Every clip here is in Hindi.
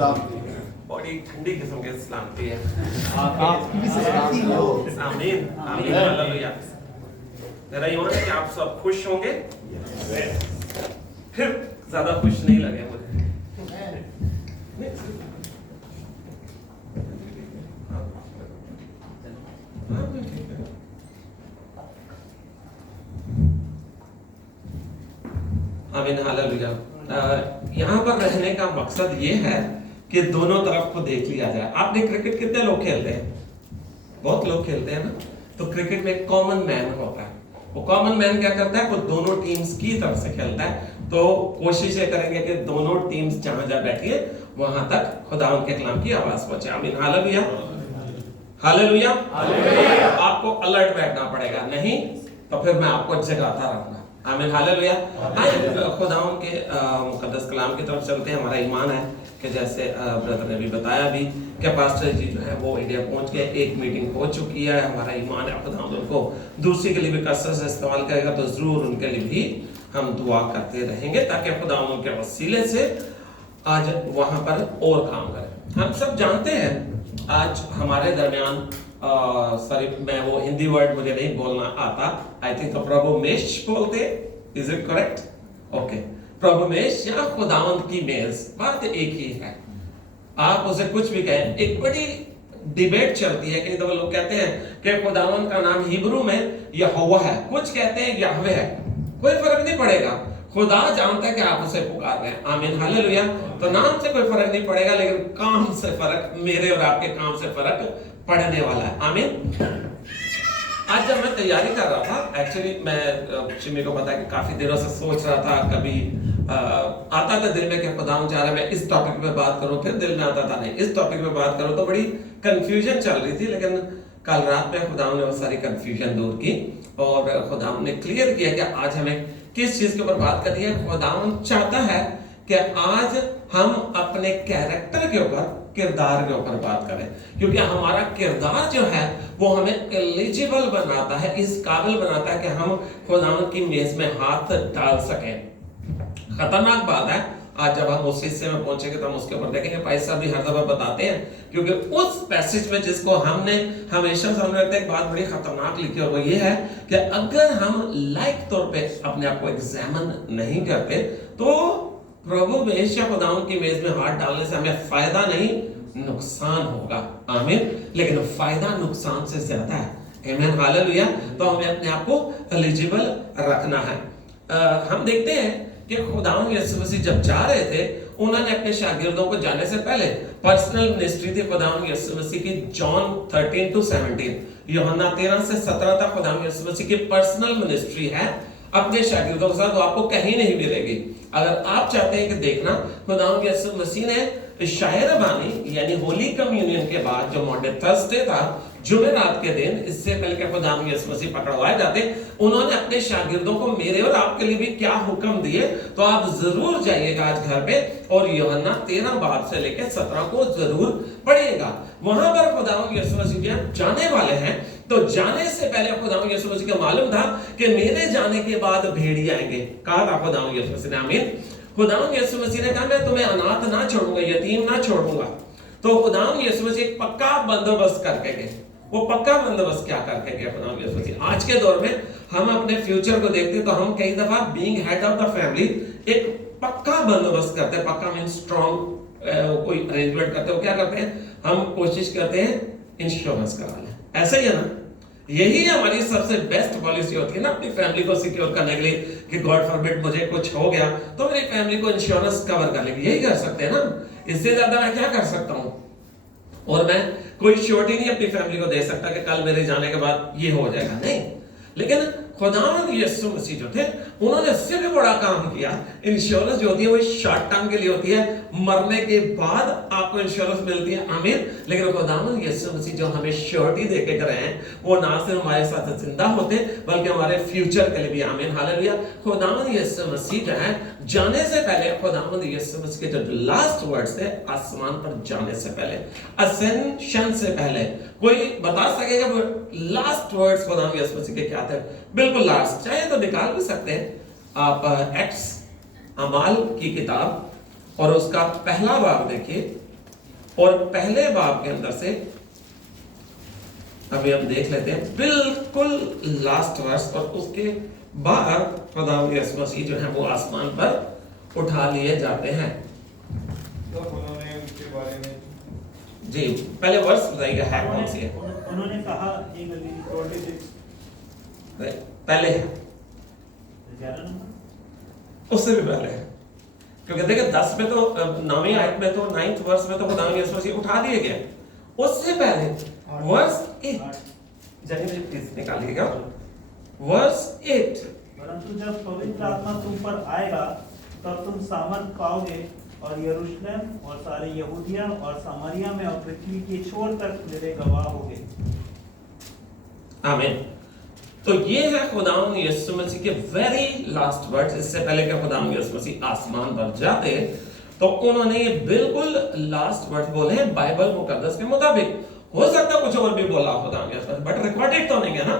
बड़ी ठंडी किस्म की सलामती है। आपकी भी सलामती हो। आमीन आमीन हालेलुया। मेरा ईमान है कि आप सब खुश होंगे, फिर ज्यादा खुश नहीं लगे मुझे। आमीन हालेलुया। यहाँ पर रहने का मकसद ये है कि दोनों तरफ को देख लिया जाए। आपने क्रिकेट कितने लोग खेलते हैं? बहुत लोग खेलते हैं ना। तो क्रिकेट में कॉमन मैन होता है। वो कॉमन मैन क्या करता है? वो दोनों टीम्स की तरफ से खेलता है। तो कोशिश ये करेंगे कि दोनों टीम्स जहां जहां बैठी है वहां तक खुदा उनके कलाम की आवाज पहुंचे। आमीन हालेलुया हालेलुया। आपको अलर्ट बैठना पड़ेगा, नहीं तो फिर मैं आपको जगाता रहूंगा। आमीन हालेलुया। खुदावन के मुकद्दस कलाम की तरफ चलते हैं। हमारा ईमान है कि जैसे ब्रदर ने भी बताया भी कि पास्टर जी जो है वो इंडिया पहुंच गए, एक मीटिंग हो चुकी है। हमारा ईमान है खुदावन उनको दूसरी के लिए भी कसरत से इस्तेमाल करेगा, तो जरूर उनके लिए भी हम दुआ करते रहेंगे ताकि खुदावन उनके वसीले से आज वहां पर और काम करें। हम सब जानते हैं आज हमारे दरमियान सॉरी मैं वो हिंदी वर्ड मुझे नहीं बोलना आता। आई थिंक तो प्रभु मेष बोलते, इज इट करेक्ट? ओके, प्रभु मेष या खुदावंद की मेज, बात एक ही है। आप उसे कुछ भी कहें। एक बड़ी डिबेट चलती है कि तो लोग कहते हैं कि खुदावंद का नाम हिब्रू में यहोवा है, कुछ कहते हैं याहवे है। कोई फर्क नहीं पड़ेगा, खुदा जानता है कि आप उसे पुकार रहे हैं। आमीन हालेलुया। तो नाम से कोई फर्क नहीं पड़ेगा, लेकिन काम से फर्क, मेरे और आपके काम से फर्क पड़ने वाला है। आमीन। आज जब मैं तैयारी कर रहा था, एक्चुअली मैं चिमी को पता है कि काफी दिनों से सोच रहा था, कभी आता था दिल में कि खुदा चाह रहा है मैं इस टॉपिक पे बात करूं, फिर दिल में आता था नहीं इस टॉपिक पे बात करूं, तो बड़ी कंफ्यूजन चल रही थी। लेकिन कल रात में खुदा ने वो सारी कंफ्यूजन दूर की और खुदा ने क्लियर किया कि आज हमें किस चीज के ऊपर बात करनी है। खुदा चाहता है कि आज हम अपने कैरेक्टर के ऊपर, किरदार के ऊपर बात करें, क्योंकि हमारा किरदार जो है वो हमें एलिजिबल बनाता है, इस काबिल बनाता है कि हम खुदावंद की मेज में हाथ डाल सकें। खतरनाक बात है, आज जब हम उस हिस्से में पहुंचेंगे तो हम उसके ऊपर देखेंगे। भाई साहब भी हर दफा बताते हैं, क्योंकि उस पैसेज में जिसको हमने हमेशा सामने रखते हैं, एक बात बड़ी खतरनाक लिखी है, वो ये है कि अगर हम लाइक तौर पे अपने आप को एग्जामिन नहीं करते तो प्रभु मेष या खुदावंद की मेज में हाथ डालने से हमें फायदा नहीं नुकसान होगा। आमीन। लेकिन फायदा नुकसान से ज्यादा है। आमीन हालेलुया। तो हमें अपने आप को एलिजिबल रखना है। हम देखते हैं कि खुदावंद यीशु मसीह जब जा रहे थे, उन्होंने अपने शागिर्दों को जाने से पहले पर्सनल मिनिस्ट्री थी खुदावंद यीशु मसीह की। जॉन 13-17, यूहन्ना 13 से 17 तक खुदावंद यीशु मसीह की पर्सनल मिनिस्ट्री है अपने शागिर्दों के साथ, वो आपको कहीं नहीं मिलेगी। अगर आप चाहते हैं कि देखना, खुदावंद यीशु मसीह ने शायर बानी यानी होली कम्युनियन के बाद जो मॉन्डे थर्सडे था, जुमेरात के दिन, इससे पहले कि खुदावंद यीशु मसीह पकड़वाए जाते, उन्होंने अपने शागिर्दों को, मेरे और आपके लिए भी क्या हुक्म दिए। तो आप जरूर जाइएगा आज घर पे और यूहन्ना 13 बाब से लेकर 17 को जरूर पढ़िएगा। वहां पर खुदावंद यीशु मसीह जाने वाले हैं, तो जाने से पहले खुदावंद यीशु मसीह को मालूम था कि मेरे जाने के बाद भेड़िए आएंगे। कहा था खुदावंद यीशु मसीह ने। आमीन। खुदावंद यीशु मसीह ने कहा मैं तुम्हें अनाथ ना छोड़ूंगा, यतीम ना छोड़ूंगा। तो खुदावंद यीशु मसीह एक पक्का बंदोबस्त करके गए। वो पक्का बंदोबस्त क्या करके गए खुदावंद यीशु मसीह? आज के दौर में हम अपने फ्यूचर को देखते हैं तो हम कई दफा being head of the family एक पक्का बंदोबस्त करते हैं। पक्का मीन स्ट्रॉन्ग कोई अरेंजमेंट करते हो, क्या करते हैं? हम कोशिश करते हैं इंश्योरेंस करा लें। ऐसा ही है ना? यही हमारी सबसे बेस्ट पॉलिसी होती है ना, अपनी फैमिली को सिक्योर करने के लिए कि गॉड फॉरबिड मुझे कुछ हो गया तो मेरी फैमिली को इंश्योरेंस कवर कर लेगी। यही कर सकते हैं ना, इससे ज्यादा मैं क्या कर सकता हूं? और मैं कोई श्योरिटी नहीं अपनी फैमिली को दे सकता कि कल मेरे जाने के बाद ये हो जाएगा, नहीं। लेकिन खुदावंद यीशु मसीह जो थे, उन्होंने इससे भी बड़ा काम किया। इंश्योरेंस जो होती है वो शॉर्ट टर्म के लिए होती है, मरने के बाद आपको इंश्योरेंस मिलती है। आमीन। लेकिन खुदावंद यीशु मसीह जो हमें श्योरिटी देके गए हैं, वो ना सिर्फ हमारे साथ जिंदा होते बल्कि हमारे फ्यूचर के लिए भी। आमीन हालेलुया। खुदावंद यीशु मसीह जो है, जाने से पहले खुदावंद यीशु मसीह के जो लास्ट वर्ड्स थे, आसमान पर जाने से पहले, असेंशन से पहले, कोई बता सकेगा वो लास्ट वर्ड्स खुदावंद यीशु मसीह के क्या थे? बिल्कुल लास्ट, चाहे तो निकाल भी सकते हैं आप एक्ट्स, अमाल की किताब और उसका पहला बाब देखिए, और पहले बाब के अंदर से अभी हम देख लेते हैं बिल्कुल लास्ट वर्स, और उसके बाद खुदावंद यीशु मसीह जो है वो आसमान पर उठा लिए जाते हैं। तो उन्होंने उनके बारे में जी पहले वर्स बताइएगा है कौन सी है? उन्होंने कहा ये गली 26 पहले है, 11 नंबर उससे भी पहले है, क्योंकि देखिए 10 में तो 9वीं आयत में तो 9th वर्स में तो खुदावंद यीशु मसीह उठा दिए गए। उससे पहले वर्स 8 जानिए प्लीज निकालिएगा, वर्स 8। परंतु जब पवित्र आत्मा तुम पर आएगा तब तुम सामर्थ पाओगे और यरूशलेम और सारे यहूदिया और सामरिया में और पृथ्वी के छोर तक मेरे गवाह होगे। आमीन। तो ये है खुदावंद यीशु मसीह के वेरी लास्ट वर्ड्स। इससे पहले कि खुदावंद यीशु मसीह आसमान पर जाते तो उन्होंने ये बिल्कुल लास्ट वर्ड्स बोले हैं बाइबल मुकद्दस के मुताबिक। हो सकता कुछ और भी बोला खुदावंद यीशु मसीह, बट रिकॉर्डेड तो नहीं है ना।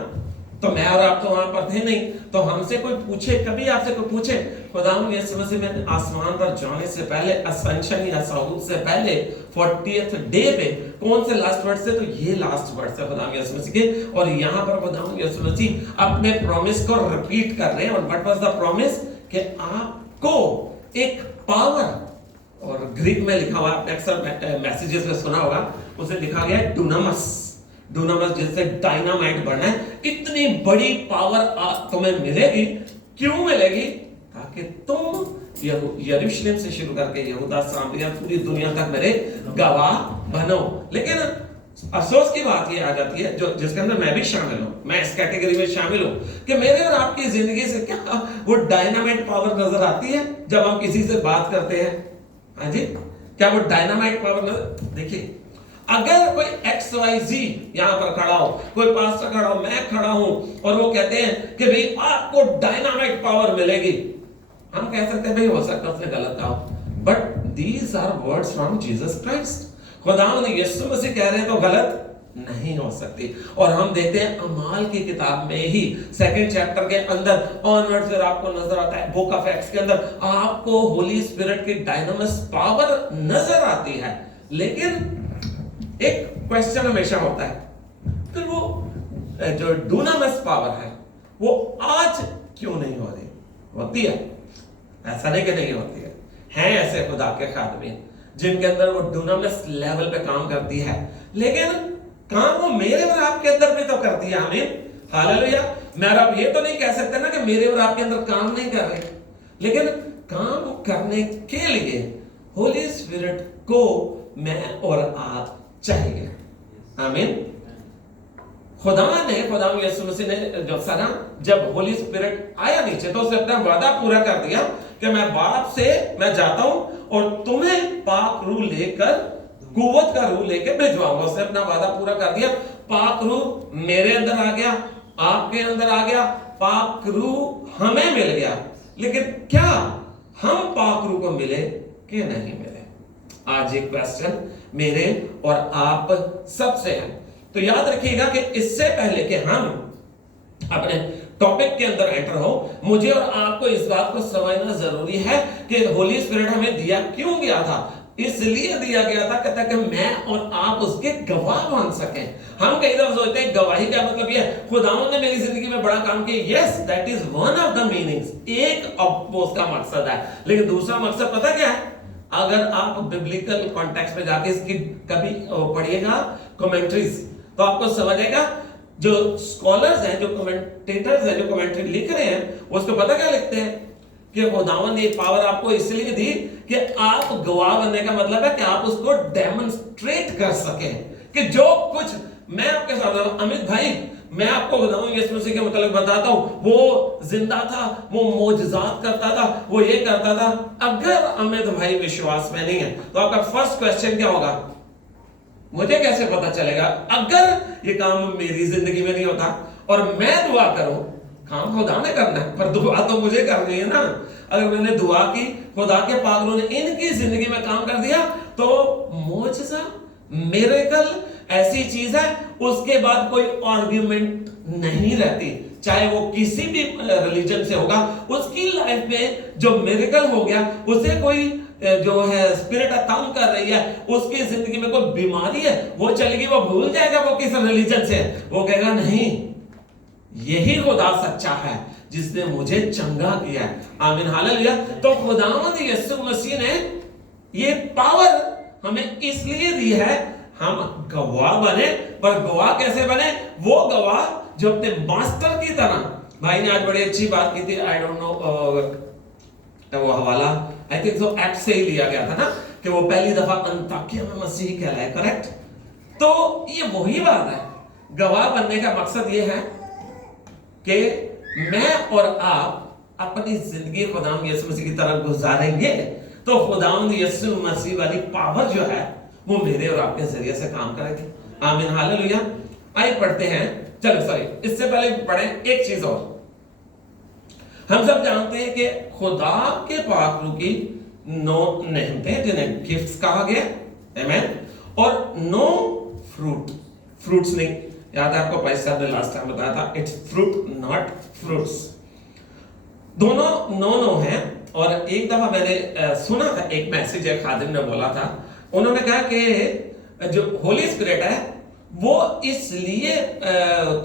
तो मैं और आप तो वहां पर थे नहीं, तो हमसे कोई पूछे, कभी आपसे कोई पूछे खुदावंद यीशु मसीह ने आसमान पर जाने से पहले, असcension या साऊद से पहले 40th डे पे कौन से लास्ट वर्ड्स थे? तो ये लास्ट वर्ड्स है खुदावंद यीशु मसीह के। और यहाँ पर खुदावंद यीशु मसीह अपने प्रॉमिस को रिपीट कर रहे हैं। और व्हाट वाज द प्रॉमिस? कि आपको एक पावर, और ग्रीक में लिखा हुआ, आपने अक्सर मैसेजेस में सुना होगा, उसे लिखा गया है डुनामस। डुनामस जिससे डायनामाइट बनना है। इतनी बड़ी पावर तुम्हें मिलेगी। क्यों मिलेगी? ताकि तुम यरूशलेम से शुरू करके यहूदा, सामरिया, पूरी दुनिया तक मेरे गवाह बनो। लेकिन अफसोस की बात ये आ जाती है, जो जिसके अंदर मैं भी शामिल हूं, मैं इस कैटेगरी में शामिल हूं, कि मेरे और आपकी जिंदगी से क्या वो डायनामाइट पावर नजर आती है जब हम किसी से बात करते हैं? हाँ जी, क्या वो डायनामाइट पावर नजर? देखिए, अगर कोई XYZ यहां पर खड़ा हो, कोई पास्टर खड़ा हो, मैं खड़ा हूं, और वो कहते हैं कि भाई आपको डायनामाइट पावर मिलेगी, हम कह सकते हैं भाई हो सकता है उसने गलत कहा, but these are words from Jesus Christ. खुदावंद यीशु मसीह कह रहे हैं तो गलत नहीं हो सकती। और हम देखते हैं अमाल की किताब में ही 2nd चैप्टर के अंदर ऑनवर्ड फिर आपको नजर आता है, बुक ऑफ एक्ट्स के अंदर आपको होली स्पिरिट की डायनामस पावर नजर आती है। लेकिन एक क्वेश्चन हमेशा होता है, तो वो जो डुनामस पावर है वो आज क्यों नहीं हो रही? होती है, ऐसा नहीं कि नहीं होती है। हैं ऐसे खुदा के खादमी जिनके अंदर वो डुनामस लेवल पे काम करती है, लेकिन काम वो मेरे और आपके अंदर भी तो करती है। आमीन, हालेलुया। मैं और आप ये तो नहीं कह सकते ना कि मेरे और आपके अंदर काम नहीं कर रहे, लेकिन काम करने के लिए होली स्पिरिट को मैं और आप चाहिए। आमीन। खुदावंद यीशु मसीह ने जो सना, जब होली स्पिरिट आया नीचे तो उसने अपना वादा पूरा कर दिया कि मैं बाप से मैं जाता हूं और तुम्हें पाक रूह लेकर, कुव्वत का रूह लेकर भिजवाऊंगा। उसने अपना वादा पूरा कर दिया। पाक रूह मेरे अंदर आ गया, आपके अंदर आ गया, पाक रूह हमें मिल गया। लेकिन क्या हम पाक रूह को मिले कि नहीं मिले? आज एक क्वेश्चन मेरे और आप सबसे है। तो याद रखिएगा कि इससे पहले कि हम अपने टॉपिक के अंदर एंटर हो, मुझे और आपको इस बात को समझना जरूरी है कि होली स्पिरिट हमें दिया क्यों गया था। इसलिए दिया गया था कि ताकि मैं और आप उसके गवाह बन सकें। हम कई दफा सोचते हैं गवाही का मतलब ये है खुदावंद ने मेरी जिंदगी में बड़ा काम किया। Yes, that is one of the meanings, एक उसका मकसद है। लेकिन दूसरा मकसद पता क्या है? अगर आप बिब्लिकल कॉन्टेक्स्ट में जाके इसकी कभी पढ़िएगा कमेंट्रीज, तो आपको समझेगा। जो स्कॉलर्स हैं, जो कमेंटेटर्स हैं, जो कमेंट्री लिख रहे हैं, उसको पता क्या लिखते हैं कि खुदावंद ने ये पावर आपको इसलिए दी कि आप गवाह बनने का मतलब है कि आप उसको डेमोन्स्ट्रेट कर सकें कि जो कुछ मैं आपके साथ, अमित भाई, मैं आपको खुदावंद यीशु मसीह के मतलब बताता हूं, वो जिंदा था, वो मौजज़ात करता था, वो ये करता था। अगर अमित भाई विश्वास में नहीं है तो आपका फर्स्ट क्वेश्चन क्या होगा? मुझे कैसे पता चलेगा अगर ये काम मेरी जिंदगी में नहीं होता और मैं दुआ करूं? काम खुदा ने करना है, पर दुआ तो मुझे करनी है ना। अगर मैंने दुआ की, खुदा के पागलों ने इनकी जिंदगी में काम कर दिया, तो मौजज़ा, मिरेकल ऐसी चीज है, उसके बाद कोई आर्ग्यूमेंट नहीं रहती। चाहे वो किसी भी रिलीजन से होगा, उसकी लाइफ में जो मिरेकल हो गया, उसे कोई जो है स्पिरिट तंग कर रही है, उसकी जिंदगी में कोई बीमारी है, वो चलेगी, वो भूल जाएगा वो किस रिलीजन से, वो कहेगा नहीं, यही खुदा सच्चा है जिसने मुझे चंगा किया है। आमीन, हालेलुया। तो खुदावंद यीशु मसीह ने ये पावर हमें इसलिए दी है, हम गवाह बने। पर गवाह कैसे बने? वो गवाह जो अपने मास्टर की तरह, भाई ने आज बड़ी अच्छी बात की थी, आई डोंट नो वो हवाला आई थिंक सो एक्ट से ही लिया गया था ना, कि वो पहली दफा अंताकिया में मसीह कहलाए, करेक्ट? तो ये वही बात है, गवाह बनने का मकसद ये है कि मैं और आप अपनी जिंदगी खुदावंद यीशु मसीह की तरह गुजारेंगे, तो खुदावंद यीशु मसीह वाली पावर जो है वो मेरे और आपके जरिए से काम करेगी। आमीन, हालेलुया। आइए पढ़ते हैं, चलो सॉरी, इससे पहले पढ़े एक चीज और। हम सब जानते हैं कि खुदा के पाक रूह की 9 नेमतें जिन्हें गिफ्ट्स कहा गया, आमीन, और 9 फ्रूट्स नहीं, याद है आपको, भाई साहब ने लास्ट टाइम बताया था, इट्स फ्रूट नॉट फ्रूट्स। दोनों 9 हैं। और एक दफा मैंने सुना था, एक मैसेज एक खादिम ने बोला था, उन्होंने कहा कि जो होली स्पिरिट है वो इसलिए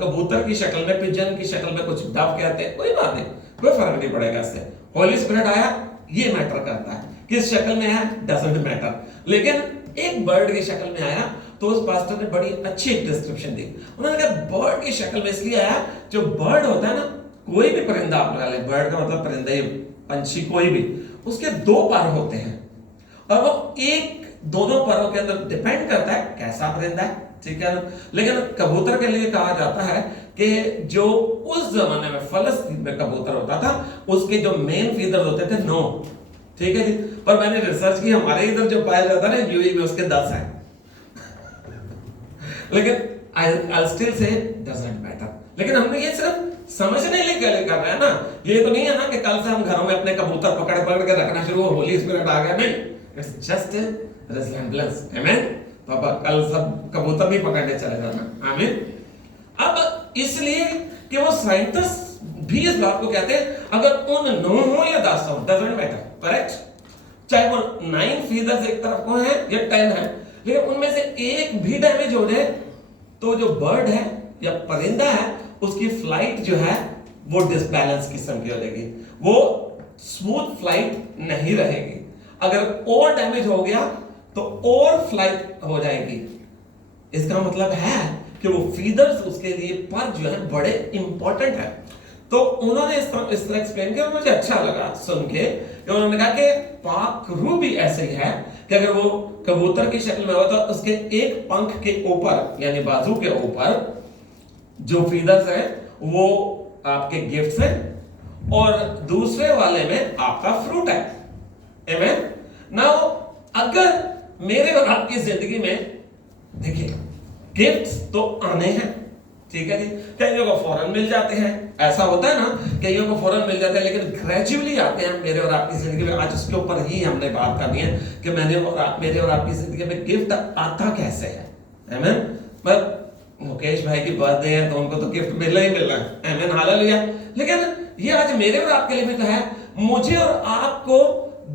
कबूतर की शक्ल में, पिजन की शक्ल में, कुछ डव कहते हैं, कोई बात नहीं, कोई फर्क नहीं पड़ेगा इससे। होली स्पिरिट आया, ये मैटर करता है, किस शक्ल में आया डजंट मैटर, लेकिन एक बर्ड की शक्ल में आया तो उस पास्टर ने बड़ी अच्छी एक डिस्क्रिप्शन दी। उन्होंने कहा बर्ड की शक्ल में इसलिए आया, जो बर्ड होता है ना, कोई भी परिंदा आप लगा ले, बर्ड का मतलब परिंदा, पंछी कोई भी, उसके 2 पर होते हैं और वो एक दोनों परों के अंदर डिपेंड करता है कैसा परिंदा है, ठीक है। लेकिन कबूतर के लिए कहा जाता है कि जो उस जमाने में फलस्तीन में कबूतर होता था, उसके जो मेन फीदर होते थे 9, ठीक है जी। पर मैंने रिसर्च की, हमारे इधर जो पाया जाता है यूएई में उसके 10 हैं लेकिन I'll still say doesn't matter। लेकिन हमने ये सिर्फ समझने लिए कर रहे हैं ना, ये तो नहीं है ना कि कल से हम घरों में अपने कबूतर पकड़ के रखना शुरू हो, होली स्पिरिट आ गया, नहीं, इट्स जस्ट रिजेम्बलेंस, आमीन। तो अब कल सब कबूतर नहीं पकड़ने चले जाना, आमीन। अब इसलिए कि वो साइंटिस्ट भी इस बात को कहते हैं, अगर उन 9 हो या 10 हो, डजंट मैटर, करेक्ट, चाहे वो 9 फीदर्स एक तरफ को है या 10 है, लेकिन उनमें से एक भी डैमेज हो जाए तो जो बर्ड है या परिंदा है उसकी फ्लाइट जो है वो डिसबैलेंस किस्म की हो जाएगी, वो स्मूथ फ्लाइट नहीं रहेगी। अगर और डैमेज हो गया तो और फ्लाइट हो जाएगी। इसका मतलब है कि वो फीदर्स उसके लिए पर जो है बड़े इंपॉर्टेंट है। तो उन्होंने इस तरह एक्सप्लेन किया, मुझे अच्छा लगा सुन के, उन्होंने कहा कि पाक रूह भी ऐसे ही है कि अगर वो कबूतर की शक्ल में हो तो उसके एक पंख के ऊपर यानी बाजू के ऊपर जो फीदर्स है वो आपके गिफ्ट्स हैं और दूसरे वाले में आपका फ्रूट है, आमीन। नाउ अगर मेरे और आपकी जिंदगी में देखिए गिफ्ट्स तो आने हैं, ठीक है जी, कईयों को फौरन मिल जाते हैं, ऐसा होता है ना, कईयों को फौरन मिल जाते हैं, लेकिन ग्रेजुअली आते हैं मेरे और आपकी जिंदगी में। आज उसके ऊपर ही हमने बात करनी है कि मेरे और आपकी जिंदगी में गिफ्ट आता कैसे है, आमीन। पर मुकेश भाई की बर्थडे है तो उनको तो गिफ्ट मिलना ही मिलना है, आमीन, हालेलुया। लेकिन ये आज मेरे और आपके लिए भी तो है, मुझे और आपको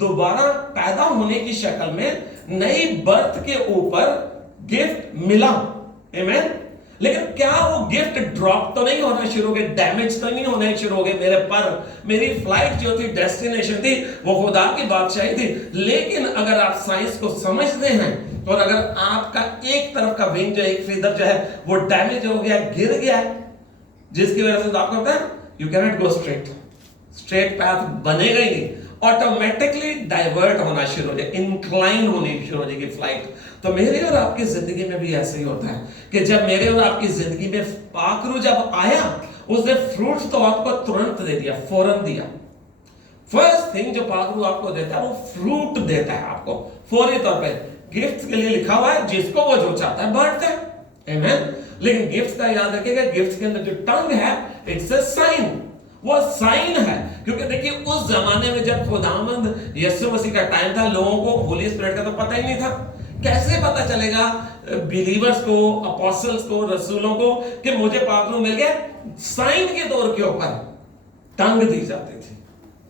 दोबारा पैदा होने की शक्ल में नई बर्थ के ऊपर गिफ्ट मिला, आमीन। लेकिन क्या वो गिफ्ट ड्रॉप तो नहीं होना शुरू हो गए, डैमेज तो नहीं होने शुरू हो गए मेरे पर? मेरी फ्लाइट जो थी, डेस्टिनेशन थी, वो खुदा की बादशाही थी। लेकिन अगर आप साइंस को समझते हैं और अगर आपका एक तरफ का विंग जो एक फीदर जो है वो डैमेज हो गया, गिर गया, जिसकी वजह से आपको पता है you can not go straight path बनेगा ही नहीं, ऑटोमेटिकली डाइवर्ट होना शुरू हो जाए, इंक्लाइन होनी शुरू हो जाएगी फ्लाइट। तो मेरे और आपकी जिंदगी में भी ऐसे ही होता है कि जब मेरे और आपकी जिंदगी में पाक रूह जब आया, उसने फ्रूट्स तो आपको तुरंत दे दिया, फौरन दिया। फर्स्ट थिंग जो पाक रूह आपको देता है वो फ्रूट देता है आपको फौरी तौर पे। गिफ्ट्स के लिए लिखा हुआ है जिसको वो जो चाहता है बांटता है, आमीन। लेकिन गिफ्ट्स का याद रखिएगा, गिफ्ट्स के अंदर जो टंग है इट्स अ साइन, वो साइन है। क्योंकि देखिए उस जमाने में जब खुदावंद यीशु मसीह का टाइम था, लोगों को होली स्पिरिट का तो पता ही नहीं था। कैसे पता चलेगा बिलीवर्स को, अपोस्टल्स को, रसूलों को कि मुझे पाक रूह मिल गया? साइन के तौर के ऊपर टंग दी जाती थी,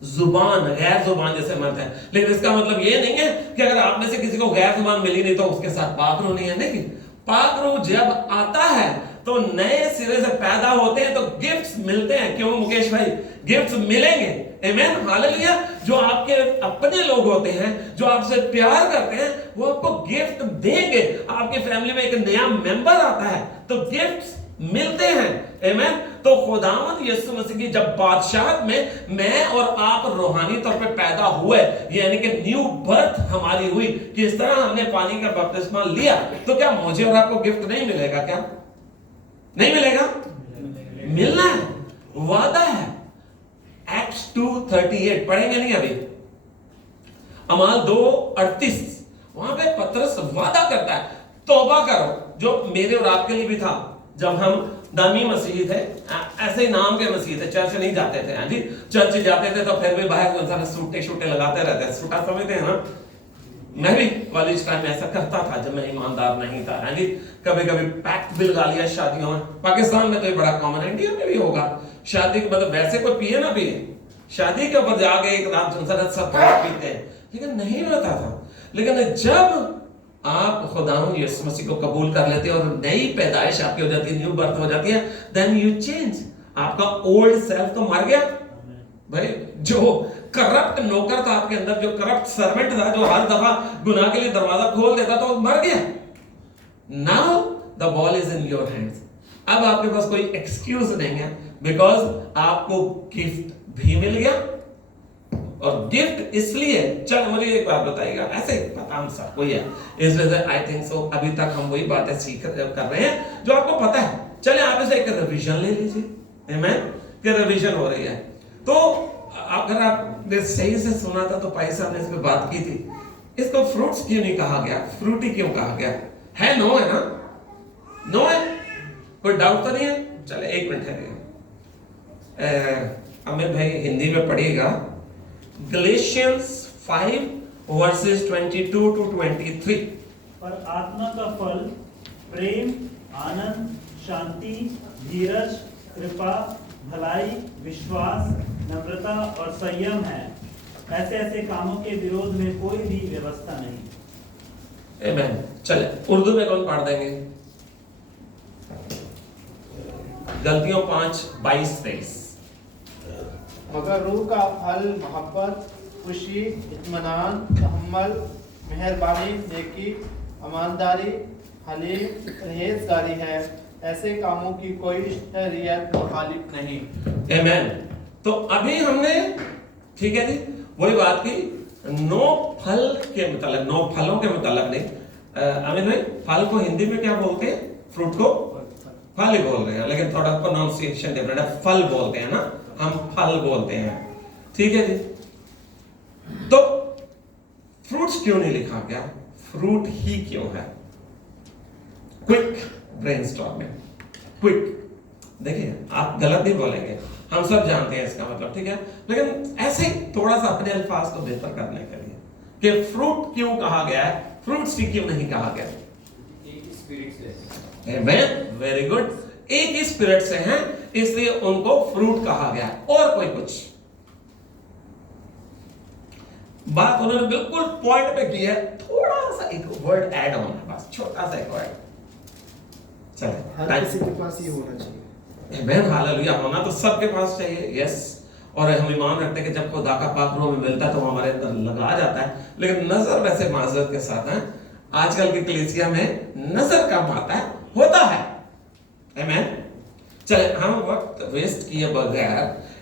जुबान, गैर जुबान जैसे मर्द है। लेकिन इसका मतलब ये नहीं है कि अगर आप में से किसी को गैर जुबान मिली नहीं तो उसके साथ पाक रूह नहीं है। नहीं, पाक रूह जब आता है तो नए सिरे से पैदा होते हैं तो गिफ्ट्स मिलते हैं। क्यों मुकेश भाई? गिफ्ट्स मिलेंगे। आमीन, हालेलुया। जो आपके अपने लोग होते हैं, जो आपसे प्यार करते हैं, वो आपको गिफ्ट देंगे। आपकी फैमिली में एक नया मेंबर आता है तो गिफ्ट्स मिलते हैं। आमीन। तो खुदावंद यीशु मसीह की जब बादशाहत में मैं और आप रूहानी तौर पे पैदा हुए, यानी कि न्यू बर्थ हमारी हुई, किस तरह हमने पानी का बपतिस्मा लिया, तो क्या मुझे और आपको गिफ्ट नहीं मिलेगा? क्या नहीं मिलेगा? मिलना है, वादा है। एक्ट्स 2:38 पढ़ेंगे नहीं अभी? अमाल 2:38 वहां पे पतरस वादा करता है, तौबा करो, जो मेरे और आपके लिए भी था जब हम दामी मसीह थे, ऐसे ही नाम के मसीह थे, चर्च नहीं जाते थे। हाँ जी, चर्च जाते थे तो फिर भी बाहर सूटे लगाते रहते हैं। सूटा समझते हैं ना? मैं भी कॉलेज टाइम में ऐसा करता था जब मैं ईमानदार नहीं था। हाँ जी, कभी कभी पैक्ट बिल गा लिया शादियों में। पाकिस्तान में तो ये बड़ा कॉमन है, इंडिया में भी होगा। शादी के मतलब वैसे कोई पिए ना पिए, शादी के ऊपर जाके एक रात सब पीते हैं, लेकिन नहीं रहता था। लेकिन जब आप खुदावंद यीशु मसीह को कबूल कर लेते हैं और नई पैदाइश आपकी हो जाती है, न्यू बर्थ हो जाती है, देन यू चेंज। आपका ओल्ड सेल्फ तो मर गया भाई। जो करप्ट नौकर था आपके अंदर, जो करप्ट सर्वेंट था, जो हर दफा गुनाह के लिए दरवाजा खोल देता था, वो मर गया। Now the ball is in your hands. अब आपके पास कोई एक्सक्यूज नहीं है, बिकॉज आपको गिफ्ट भी मिल गया। और गिफ्ट इसलिए, चल मुझे एक बात बताइएगा, ऐसे पता सा कोई है इस वजह से आई थिंक सो अभी तक हम वही बातें सीख कर रहे हैं जो आपको पता है। चले आप इसे एक रिवीजन ले लीजिए। आमीन, कि रिवीजन हो रही है। तो अगर आपने सही से सुना था तो भाई साहब ने इस पे बात की थी, इसको फ्रूट्स क्यों नहीं कहा गया, फ्रूटी क्यों कहा गया है? नो है ना? नो है, कोई डाउट तो नहीं है? चले एक मिनट है। अमित भाई हिंदी में पढ़िएगा, गलेशियंस 5:22-23। पर आत्मा का फल प्रेम, आनंद, शांति, धीरज, कृपा, भलाई, विश्वास, नम्रता और संयम है। ऐसे ऐसे कामों के विरोध में कोई भी व्यवस्था नहीं। आमीन। चले उर्दू में कौन पढ़ देंगे? गलतियों 5:22-23। मगर रूह का फल मोहब्बत, खुशी, इत्मीनान, तहम्मुल, मेहरबानी, नेकी, ईमानदारी, हलीम, परहेजगारी है। ऐसे कामों की कोई शरीयत मुखालिफ नहीं। आमीन। तो अभी हमने, ठीक है जी, वही बात की 9 फल के मतलब, 9 फलों के मतलब नहीं। अमीन भाई, फल को हिंदी में क्या बोलते हैं? फ्रूट को फल ही बोल रहे हैं, लेकिन थोड़ा प्रोनाउंसिएशन डिफरेंट है। फल बोलते हैं ना, हम फल बोलते हैं। ठीक है जी। तो फ्रूट्स क्यों नहीं लिखा गया? फ्रूट ही क्यों है? Quick brainstorming, quick. देखिए आप गलत नहीं बोलेंगे, हम सब जानते हैं इसका मतलब, ठीक है, लेकिन ऐसे थोड़ा सा अपने अल्फाज को बेहतर करने के लिए कि फ्रूट क्यों कहा गया है, फ्रूट्स क्यों नहीं कहा गया? वेरी गुड, एक ही स्पिरिट से हैं इसलिए उनको फ्रूट कहा गया। और कोई कुछ बात उन्होंने बिल्कुल पॉइंट पे की है, थोड़ा सा एक वर्ड ऐड ऑन है, बस छोटा सा एक वर्ड। चले, हर किसी के पास ये होना चाहिए। आमीन, हालेलुया। होना तो सबके पास चाहिए, यस। और हम ईमान रखते हैं कि जब खुदा का पाक रूह में मिलता है तो हमारे अंदर लगा जाता है। लेकिन नजर वैसे माजरत के साथ है, आजकल की कलीसिया में नजर कम आता है, होता है। आमीन। चले, हम वक्त वेस्ट किए बगैर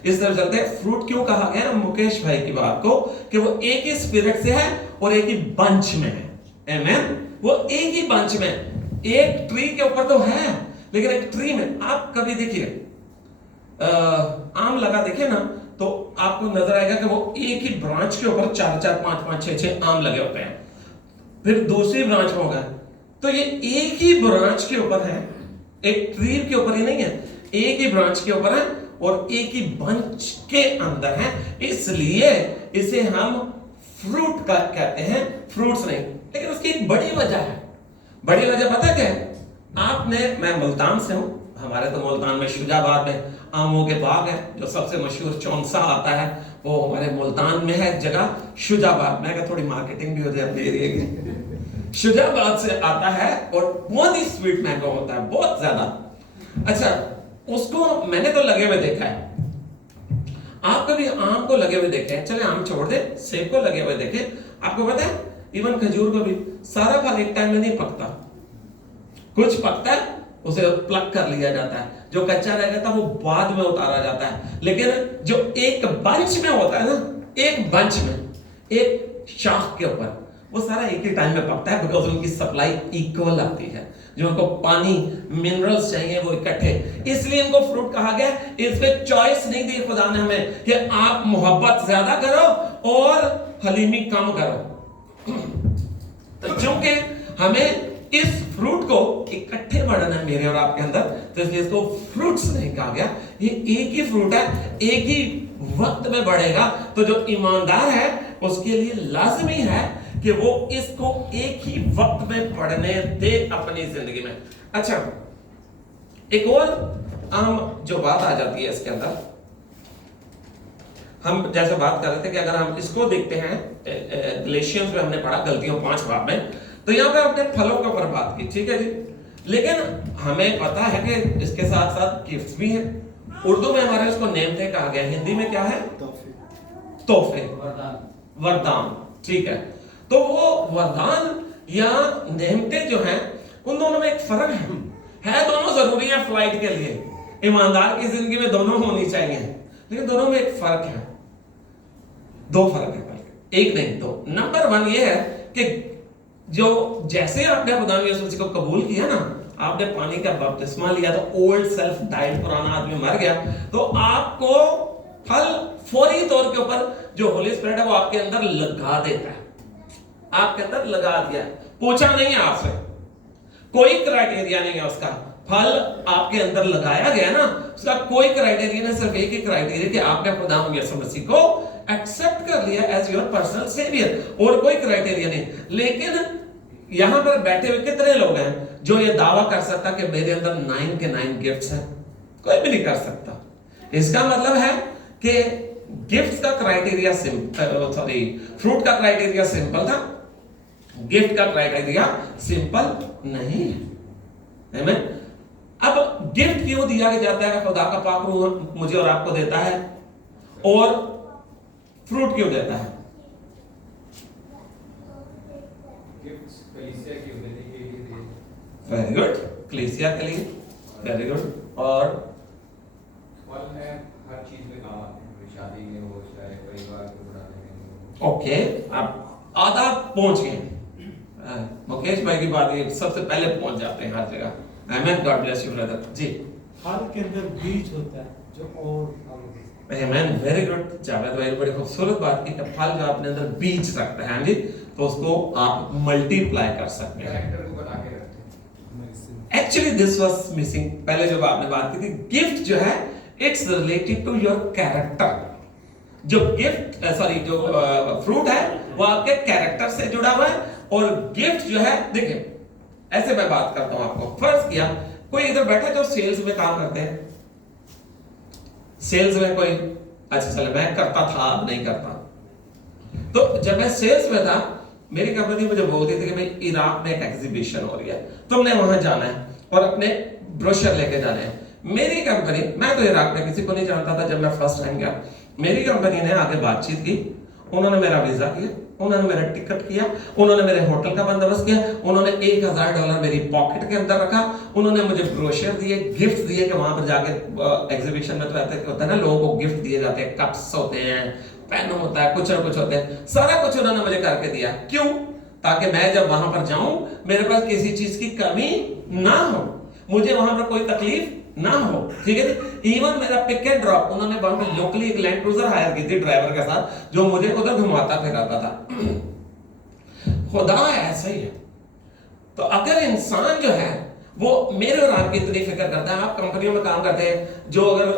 इस तरह चलते हैं। फ्रूट क्यों कहा गया? मुकेश भाई की बात को कि वो एक ही स्पिरिट से है और एक ही बंच में है। आमीन। वो एक ही बंच में, एक ट्री के ऊपर तो है, लेकिन एक ट्री में आप कभी देखिए आम लगा देखिए ना, तो आपको नजर आएगा कि वो एक ही ब्रांच के ऊपर 4-4, 5-5, 6-6 आम लगे होते हैं। फिर दूसरी ब्रांच में होगा, तो ये एक ही ब्रांच के ऊपर है, एक ट्री के ऊपर ही नहीं है, एक ही ब्रांच के ऊपर है और एक ही बंच के अंदर है, इसलिए इसे हम फ्रूट का कहते हैं, फ्रूट्स नहीं। लेकिन उसकी एक बड़ी वजह है। बड़ी वजह पता क्या है? आपने, मैं मुल्तान से हूं, हमारे तो मुल्तान में शुजाबाद में आमों के बाग है, जो सबसे मशहूर चौंसा आता है वो हमारे मुल्तान में है जगह शुजाबाद। मैं कहा थोड़ी मार्केटिंग भी हो जाए अपने एरिया की। शुजाबाद से आता है और बहुत ही स्वीट मैंगो होता है, बहुत ज्यादा। अच्छा, उसको मैंने तो लगे हुए देखा है, आप कभी आम को लगे हुए देखे हैं? चले आम छोड़ दे, सेब को लगे हुए देखे। आपको पता है इवन खजूर को भी सारा फल एक टाइम में नहीं पकता, कुछ पकता है उसे प्लग कर लिया जाता है, जो कच्चा रह जाता है वो बाद में उतारा जाता है। लेकिन जो एक बंच में होता है ना, एक बंच में एक शाख के ऊपर, वो सारा एक ही टाइम में पकता है, बिकॉज उनकी सप्लाई इक्वल आती है। जो उनको पानी मिनरल्स चाहिए वो इकट्ठे, इसलिए इनको फ्रूट कहा गया। इसमें चॉइस नहीं दी खुदा ने हमें कि आप मोहब्बत ज्यादा करो और हलीमी कम करो। तो चूंकि हमें इस फ्रूट को इकट्ठे बढ़ाना है मेरे और आपके अंदर, तो इसलिए इसको फ्रूट्स नहीं कहा गया। ये एक ही फ्रूट है, एक ही वक्त में बढ़ेगा। तो जो ईमानदार है उसके लिए लाजमी है कि वो इसको एक ही वक्त में पढ़ने दे अपनी जिंदगी में। अच्छा, एक और आम जो बात आ जाती है इसके अंदर, हम जैसे बात कर रहे थे कि अगर हम इसको देखते हैं गलेशियंस में हमने पढ़ा गलतियों 5 बाब में, तो यहां पे अपने फलों के ऊपर बात की, ठीक है जी। लेकिन हमें पता है कि इसके साथ साथ गिफ्ट्स भी हैं। उर्दू में हमारे उसको नेम थे कहा गया, हिंदी में क्या है? तोहफे, वरदान, ठीक है। तो वो वरदान या नेमते जो हैं उन दोनों में एक फर्क है दोनों जरूरी है फ्लाइट के लिए, ईमानदार की जिंदगी में दोनों होनी चाहिए, लेकिन दोनों में एक फर्क है, 2 फर्क है, एक नहीं 2। नंबर 1 ये है कि जो जैसे आपने खुदा यीशु मसीह को कबूल किया ना, आपने पानी का बपतिस्मा लिया तो ओल्ड सेल्फ डाइड, पुराना आदमी मर गया, तो आपको फल फौरी तौर के ऊपर जो होली स्पिरिट है वो आपके अंदर लगा देता है, आपके अंदर लगा दिया, पूछा नहीं है आपसे, कोई क्राइटेरिया नहीं है उसका, फल आपके अंदर लगाया गया ना, उसका कोई क्राइटेरिया नहीं, सिर्फ एक ही क्राइटेरिया कि आपने खुदा यीशु मसीह को एक्सेप्ट कर लिया एज योर पर्सनल सेवियर, और कोई क्राइटेरिया नहीं। लेकिन यहां पर बैठे हुए कितने लोग हैं जो ये दावा कर सकता कि मेरे अंदर 9 के 9 गिफ्ट्स हैं? कोई भी नहीं कर सकता। इसका मतलब है कि गिफ्ट्स का क्राइटेरिया फ्रूट का क्राइटेरिया सिंपल था, गिफ्ट का क्राइटेरिया सिंपल नहीं है। आमीन। अब गिफ्ट क्यों दिया जाता है? खुदा का पाक रूह मुझे और आपको देता है, और फ्रूट क्यों देता है? वेरी गुड, कलीसिया के लिए, वेरी गुड। और फल है हर चीज में काम आते हैं, शादी में हो चाहे परिवार को बढ़ाने में। ओके, आप आधा पहुंच गए। मुकेश भाई की बात ये सबसे पहले पहुंच जाते हैं हर जगह। आमीन, गॉड ब्लेस यू ब्रदर जी। फल के अंदर बीज होता है जो और आमीन, वेरी गुड जावेद भाई, बड़ी खूबसूरत बात की कि फल जो अपने अंदर बीज रखता है जी, तो उसको आप मल्टीप्लाई कर सकते हैं, कैरेक्टर को बना के रखते हैं। Actually this was missing. पहले जब आपने बात की थी, गिफ्ट जो है it's related to your character. जो गिफ्ट जो फ्रूट है वो आपके कैरेक्टर से जुड़ा हुआ है, और गिफ्ट जो है, देखिए ऐसे मैं बात करता हूं आपको, फर्ज किया कोई इधर बैठा जो सेल्स में काम करते हैं, सेल्स में कोई, अच्छा चले मैं करता था, अब नहीं करता। तो जब मैं सेल्स में था, मेरी कंपनी मुझे बोलती थी कि भाई इराक में एक एग्जीबिशन हो रही है, तुमने वहां जाना है और अपने ब्रोशर लेके जाने हैं। मेरी कंपनी, मैं तो इराक में किसी को नहीं जानता था जब मैं फर्स्ट टाइम गया, मेरी कंपनी ने आगे बातचीत की, उन्होंने मेरा वीजा किया, उन्होंने मेरा टिकट किया, उन्होंने मेरे होटल का बंदोबस्त किया, उन्होंने $1000 मेरी पॉकेट के अंदर रखा, उन्होंने मुझे ब्रोशर दिए, गिफ्ट दिए कि वहां पर जाके एग्जीबिशन में तो ऐसे होता है ना, लोगों को गिफ्ट दिए जाते हैं, कप्स होते हैं, पेन होता है, कुछ ना कुछ होते हैं, सारा कुछ उन्होंने मुझे करके दिया। क्यों? ताकि मैं जब वहां पर जाऊं मेरे पास किसी चीज की कमी ना हो, मुझे वहां पर कोई तकलीफ ना हो, ठीक है। इवन मेरा पिक एंड ड्रॉप, उन्होंने वहां पे लोकली एक लैंड क्रूजर हायर की थी ड्राइवर के साथ, जो मुझे उधर घुमाता फिराता था। खुदा ऐसा ही है। तो अगर इंसान जो है वो मेरे और आपकी इतनी फिक्र करता है, आप कंपनियों में काम करते हैं, जो अगर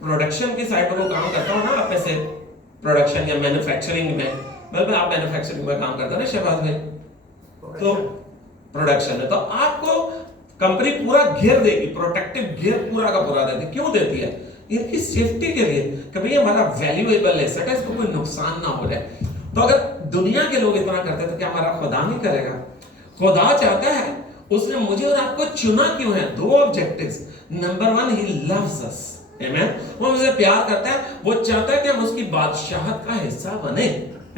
प्रोडक्शन की साइड पर वो काम करता हो ना, आप में से प्रोडक्शन या मैन्युफैक्चरिंग में, मतलब आप मैन्युफैक्चरिंग में काम करते हो ना शहबाज में, तो प्रोडक्शन है, तो आपको कंपनी पूरा घेर देगी, प्रोटेक्टिव घेर पूरा का पूरा देती। क्यों देती है? इनकी सेफ्टी के लिए, कभी हमारा वैल्यूएबल एसेट है, इसको कोई नुकसान ना हो जाए। तो अगर दुनिया के लोग इतना करते हैं तो क्या हमारा खुदा नहीं करेगा? खुदा चाहता है, उसने मुझे और आपको चुना क्यों है? दो objectives. Number one, he loves us, amen. वो मुझे प्यार करता है, वो चाहता है कि हम उसकी बादशाहत का हिस्सा बने,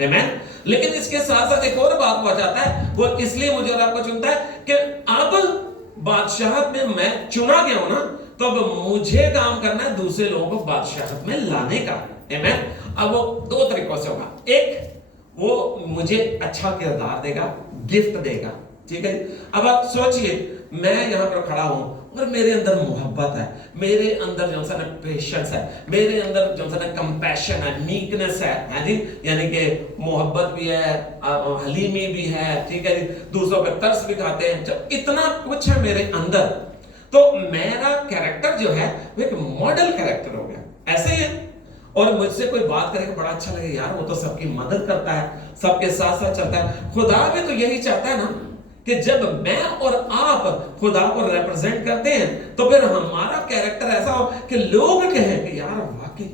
आमेन। लेकिन इसके साथ साथ एक और बात वो चाहता है, वो इसलिए मुझे और आपको चुनता है कि अब बादशाहत में मैं चुना गया हूं ना, तो अब मुझे काम करना है दूसरे लोगों को बादशाहत में लाने का, आमेन। अब वो दो तरीकों से होगा। एक, वो मुझे अच्छा किरदार देगा, गिफ्ट देगा, ठीक है। अब आप सोचिए, मैं यहां पर खड़ा हूं और मेरे अंदर मोहब्बत है, मेरे अंदर जो है पेशेंस है, मेरे अंदर जो है कंपैशन है, मीकनेस है जी, यानी कि मोहब्बत भी है, हलीमी भी है, ठीक है जी, दूसरों पे तरस भी खाते हैं। जब इतना कुछ है मेरे अंदर, तो मेरा कैरेक्टर जो है वो एक मॉडल कैरेक्टर हो गया। ऐसे ही है। और मुझसे कोई बात करे बड़ा अच्छा लगे, यार वो तो सबकी मदद करता है, सबके साथ साथ चलता है। खुदा भी तो यही चाहता है ना कि जब मैं और आप खुदा को रिप्रेजेंट करते हैं तो फिर हमारा कैरेक्टर ऐसा हो कि लोग कहें कि यार वाकई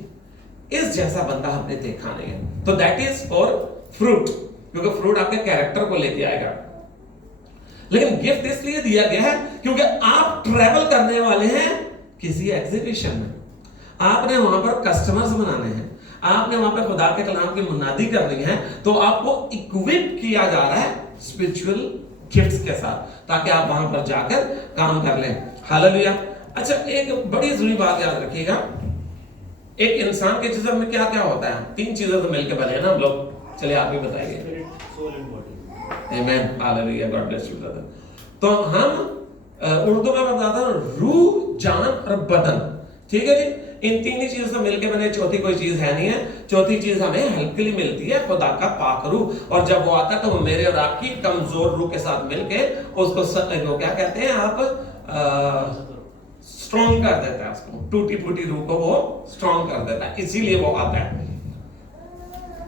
इस जैसा बंदा हमने देखा नहीं है। तो दैट इज फॉर फ्रूट, क्योंकि फ्रूट आपके कैरेक्टर को लेके आएगा। लेकिन गिफ्ट इसलिए दिया गया है क्योंकि आप ट्रैवल करने वाले हैं किसी एग्जीबिशन में, आपने वहां पर कस्टमर्स बनाने हैं, आपने वहां पर खुदा के कलाम की मुनादी करनी है, तो आपको इक्विप किया जा रहा है स्पिरिचुअल गिफ्ट्स के साथ, ताकि आप वहां पर जाकर काम कर लें। हालेलुया। अच्छा, एक बड़ी जरूरी बात याद रखिएगा, एक इंसान के जिस्म में क्या क्या होता है? तीन चीजें तो मिलकर बने हैं ना हम लोग। चलिए आप ही बताइए। Spirit, soul and body. Amen, hallelujah, God bless you brother. तो हम उर्दू में बताते हैं रूह, जान और बदन, ठीक है जी। इन तीन ही चीजों से मिलकर बने, चौथी कोई चीज है नहीं है। चौथी चीज हमें हल्कली मिलती है, खुदा का पाक रूह। और जब वो आता है तो वो मेरे और आपकी कमजोर रूह के साथ मिलके उसको वो क्या कहते हैं आप, स्ट्रॉन्ग कर देता है, उसको टूटी फूटी रूह को वो स्ट्रॉन्ग कर देता है, इसीलिए वो आता है।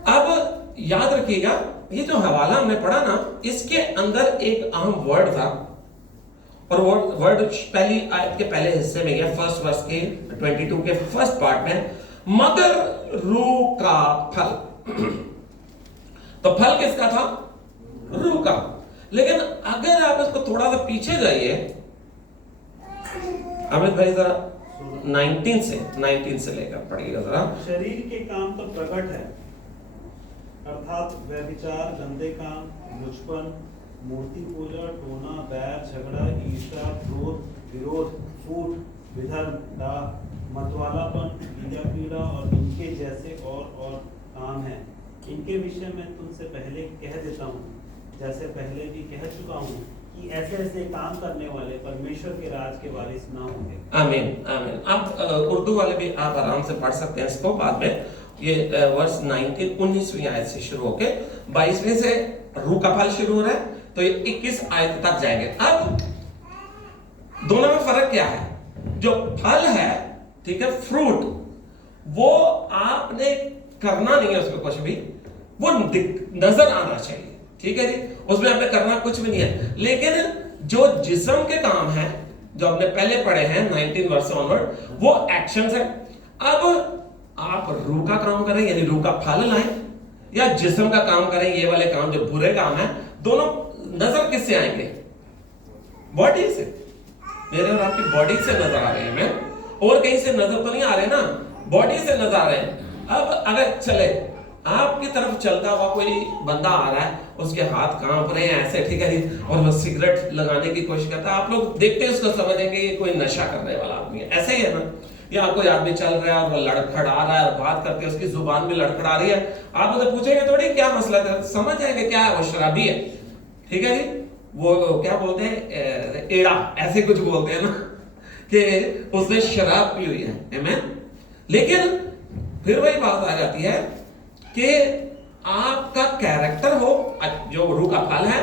अब याद रखिएगा, ये जो हवाला हमने पढ़ा ना, इसके अंदर एक अहम वर्ड था, और वो वर्ड पहली आयत के पहले हिस्से में गया, फर्स्ट वर्स के 22 के फर्स्ट पार्ट में, मगर रूह का फल। तो फल किसका था? रूह का। लेकिन अगर आप इसको थोड़ा सा पीछे जाइए, अमित भाई जरा 19 से लेकर पढ़िएगा जरा। शरीर के काम तो प्रकट है, अर्थात व्यभिचार, गंदे काम, लुचपन, मूर्ति पूजा, टोना, बैर, झगड़ा, ईर्ष्या, क्रोध, विरोध, फूट, विधर्म, डाह, मतवालापन, ईजा पीड़ा और इनके जैसे और काम हैं। इनके विषय में तुमसे पहले कह देता हूँ, जैसे पहले भी कह चुका हूँ, कि ऐसे ऐसे काम करने वाले परमेश्वर के राज के वारिस ना होंगे। आमीन, आमीन। आप उर्दू वाले भी आप आराम से पढ़ सकते हैं इसको बाद में। ये वर्स 19वीं आयत से शुरू होके 22वीं से रूह का फल शुरू हो रहा है, तो ये 21 आयत तक जाएंगे। अब दोनों में फर्क क्या है? जो फल है, ठीक है, फ्रूट, वो आपने करना नहीं है उसमें कुछ भी, वो नजर आना चाहिए, ठीक है जी, उसमें आपने करना कुछ भी नहीं है। लेकिन जो जिस्म के काम है, जो हमने पहले पढ़े हैं 19 वर्ष ऑनवर्ड, वो एक्शंस है। अब आप रूह का काम करें, यानी रूह का फल लाएं, या जिस्म का काम करें, ये वाले काम जो बुरे काम है, दोनों नजर किससे आएंगे? बॉडी से। मेरे और आपकी बॉडी से नजर आ रहे हैं, मैं और कहीं से नजर तो नहीं आ रहे ना, बॉडी से नजर आ रहे हैं। अब अगर चले आपकी तरफ चलता हुआ कोई बंदा आ रहा है, उसके हाथ कांप रहे हैं ऐसे, ठीक है जी, और वो सिगरेट लगाने की कोशिश करता है, आप लोग देखते हैं उसको समझेंगे ये कोई नशा करने वाला आदमी है। ऐसे ही है ना, या कोई आदमी चल रहा है और वो लड़खड़ा रहा है और बात करते हैं, उसकी जुबान भी लड़खड़ा रही है, आप उसे पूछेंगे थोड़ी क्या मसला था, समझ जाएंगे क्या है, वो शराबी है, ठीक है जी। वो क्या बोलते हैं, एड़ा, ऐसे कुछ बोलते हैं ना, कि उसने शराब पी हुई है, आमीन। लेकिन फिर वही बात आ जाती है कि आपका कैरेक्टर हो, जो रूह का फल है,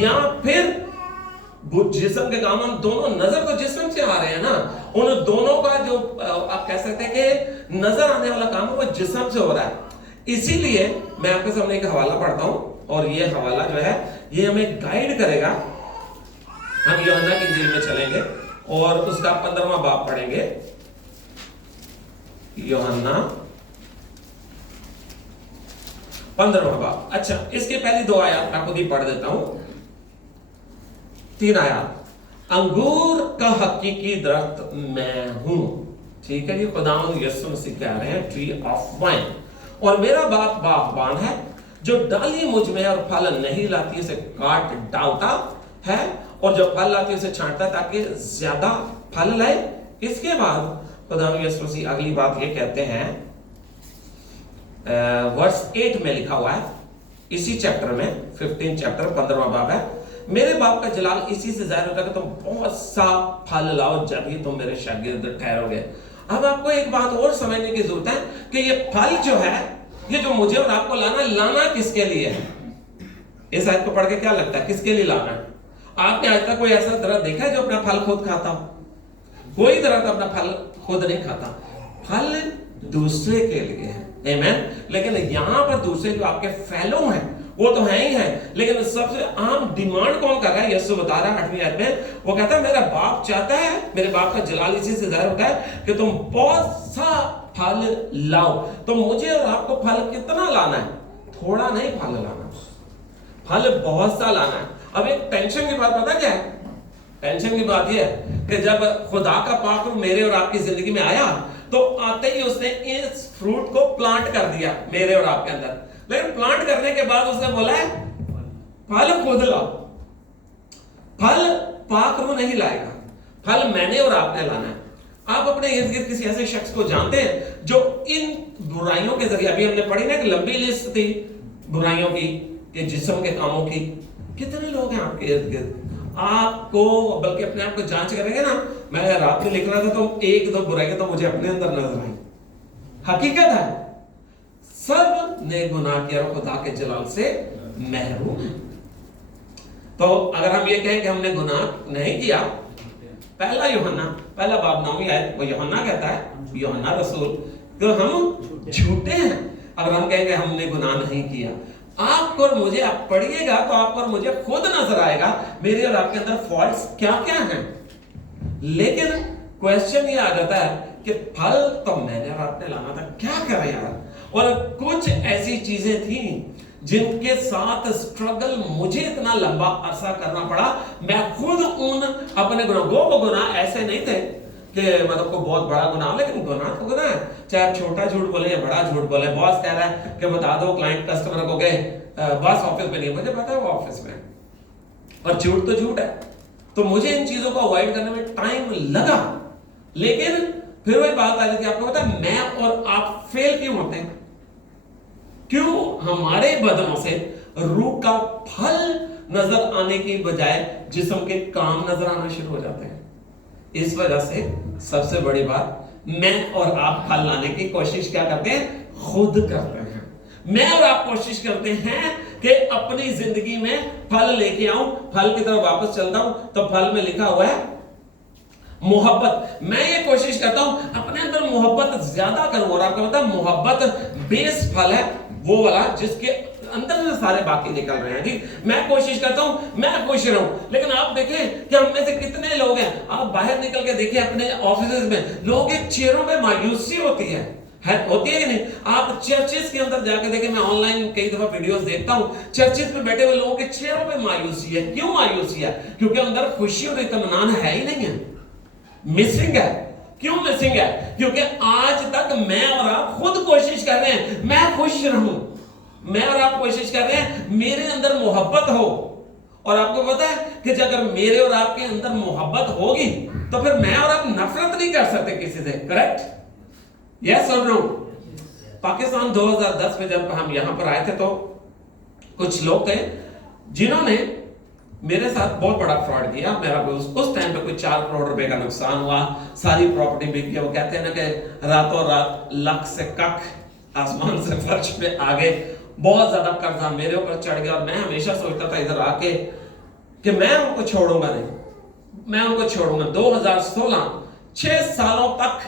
या फिर जिस्म के काम, हम दोनों, नजर तो जिस्म से आ रहे हैं ना, उन दोनों का जो आप कह सकते हैं कि नजर आने वाला काम है वो जिस्म से हो रहा है। इसीलिए मैं आपके सामने एक हवाला पढ़ता हूं, और ये हवाला जो है ये हमें गाइड करेगा हम यूहन्ना की इंजील में चलेंगे और उसका 15वां बाब पढ़ेंगे। यूहन्ना 15वां बाब। अच्छा, इसके पहली 2 आयत मैं खुद ही पढ़ देता हूं। 3 आयत। अंगूर का हकीकी दरख्त मैं हूं। ठीक है, ये खुदावंद यीशु मसीह कह रहे हैं, ट्री ऑफ वाइन। और मेरा बाप बागबान है, जो डाली मुझ में और फल नहीं लाती उसे काट डालता है, और जो फल लाती उसे छांटता ताकि ज्यादा फल लाए। इसके बाद खुदावंद यीशु मसीह अगली बात ये कहते हैं, वर्स 8 में लिखा हुआ है, इसी चैप्टर में 15 चैप्टर 15वां बाब है। मेरे बाप का जलाल इसी से जाहिर होता है कि तुम बहुत सा फल लाओ, जब ही तुम मेरे शागिर्द ठहरोगे। अब आपको एक बात और समझने की जरूरत है कि ये फल जो है, ये जो मुझे और आपको लाना किसके लिए है? इस आयत को पढ़ के क्या लगता है, किसके लिए लाना है? आपने आज तक कोई ऐसा दरख्त देखा है जो अपना फल खुद खाता हो? कोई दरख्त अपना फल खुद नहीं खाता, फल दूसरे के लिए है। आमीन। लेकिन यहां पर दूसरे जो आपके फेलो हैं वो तो है ही है, लेकिन सबसे आम डिमांड कौन कर रहा है? यीशु बता रहा है 8वीं आयत में, वो कहता है मेरा बाप चाहता है, मेरे बाप का जलाल इसी से जाहिर होता है कि तुम बहुत सा फल लाओ। तो मुझे और आपको फल कितना लाना है? थोड़ा नहीं फल लाना, फल बहुत सा लाना है। अब एक टेंशन की बात पता क्या है? टेंशन की बात यह है कि जब खुदा का पाक रूह मेरे और आपकी जिंदगी में आया तो आते ही उसने इस फ्रूट को प्लांट कर दिया मेरे और आपके अंदर। लेकिन प्लांट करने के बाद उसने बोला है फल खुद लाओ। फल पाक रूह नहीं लाएगा, फल मैंने और आपने लाना है। आप अपने इर्द गिर्द किसी ऐसे शख्स को जानते हैं जो इन बुराइयों के जरिए, अभी हमने पढ़ी ना कि लंबी लिस्ट थी बुराइयों की, कि जिस्म के कामों की, कितने लोग हैं आपके इर्द गिर्द? आपको बल्कि अपने आप को जांच करेंगे ना, मैं रात में लिख रहा था तो 1-2 बुराइयां तो मुझे अपने अंदर नजर आई। हकीकत है सब ने गुनाह किया और खुदा के जलाल से महरूम है। तो अगर हम ये कहें कि हमने गुनाह नहीं किया, पहला यूहन्ना पहला बाब 9वीं आयत वो यूहन्ना कहता है, यूहन्ना रसूल, तो हम झूठे हैं अगर हम कहेंगे हमने गुनाह नहीं किया। आपको और मुझे, आप पढ़िएगा तो आपको और मुझे खुद नजर आएगा मेरे और आपके अंदर फॉल्ट्स क्या क्या हैं। लेकिन क्वेश्चन ये आ जाता है कि फल तो मैंने और आपने लाना था, क्या करें यार? और कुछ ऐसी चीजें थी जिनके साथ स्ट्रगल मुझे इतना लंबा अरसा करना पड़ा। मैं खुद उन अपने वो गुनाह ऐसे नहीं थे कि मतलब को बहुत बड़ा गुनाह, लेकिन गुनाह तो गुनाह है, चाहे आप छोटा झूठ बोले या बड़ा झूठ बोले। बॉस कह रहा है कि बता दो क्लाइंट कस्टमर को गए, बॉस ऑफिस में नहीं, मुझे पता है वो ऑफिस में, और झूठ तो झूठ है। तो मुझे इन चीजों को अवॉइड करने में टाइम लगा, लेकिन फिर वही बात आ जाती है, आपको पता है मैं और आप फेल क्यों होते हैं? क्यों हमारे बदनों से रूह का फल नजर आने की बजाय जिस्म के काम नजर आना शुरू हो जाते हैं? इस वजह से सबसे बड़ी बात, मैं और आप फल लाने की कोशिश क्या करते हैं? खुद करते हैं। मैं और आप कोशिश करते हैं कि अपनी जिंदगी में फल लेके आऊं, फल की तरफ वापस चलता हूं। तो फल में लिखा हुआ है मोहब्बत। मैं ये कोशिश करता हूं अपने अंदर मोहब्बत ज्यादा करूं, और आपको पता है मोहब्बत बेस फल है, वो वाला जिसके अंदर से सारे बाकी निकल रहे हैं। ठीक, मैं कोशिश करता हूं मैं खुश रहूं, लेकिन आप देखें कि हम में से कितने लोग हैं, आप बाहर निकल के देखिए अपने ऑफिस में, लोगों के चेहरों पे मायूसी होती है होती है कि नहीं? आप चर्चेस के अंदर जाकर देखें, मैं ऑनलाइन कई दफा वीडियोस देखता हूं, चर्चेस में बैठे हुए लोगों के चेहरों पे मायूसी है। क्यों मायूसी है? क्योंकि अंदर खुशी और इत्मीनान है ही नहीं है, मिसिंग है। क्यों मिसिंग है? क्योंकि आज तक मैं और आप खुद कोशिश कर रहे हैं मैं खुश रहूं, मैं और आप कोशिश कर रहे हैं मेरे अंदर मोहब्बत हो। और आपको पता है कि अगर मेरे और आपके अंदर मोहब्बत होगी तो फिर मैं और आप नफरत नहीं कर सकते किसी से। करेक्ट? यस और नो? पाकिस्तान 2010 में जब हम यहां पर आए थे तो कुछ लोग थे जिन्होंने मेरे साथ बहुत बड़ा फ्रॉड किया। मेरा उस टाइम पे कोई 4 करोड़ रुपए का नुकसान हुआ, सारी प्रॉपर्टी बिक गई। वो कहते हैं ना कि रातों रात लख से कख आसमान से फर्श पे आ गए। बहुत ज्यादा कर्जा मेरे ऊपर चढ़ गया, और मैं हमेशा सोचता था इधर आके कि मैं उनको छोड़ूंगा नहीं, मैं उनको छोड़ूंगा। 2016 6 सालों तक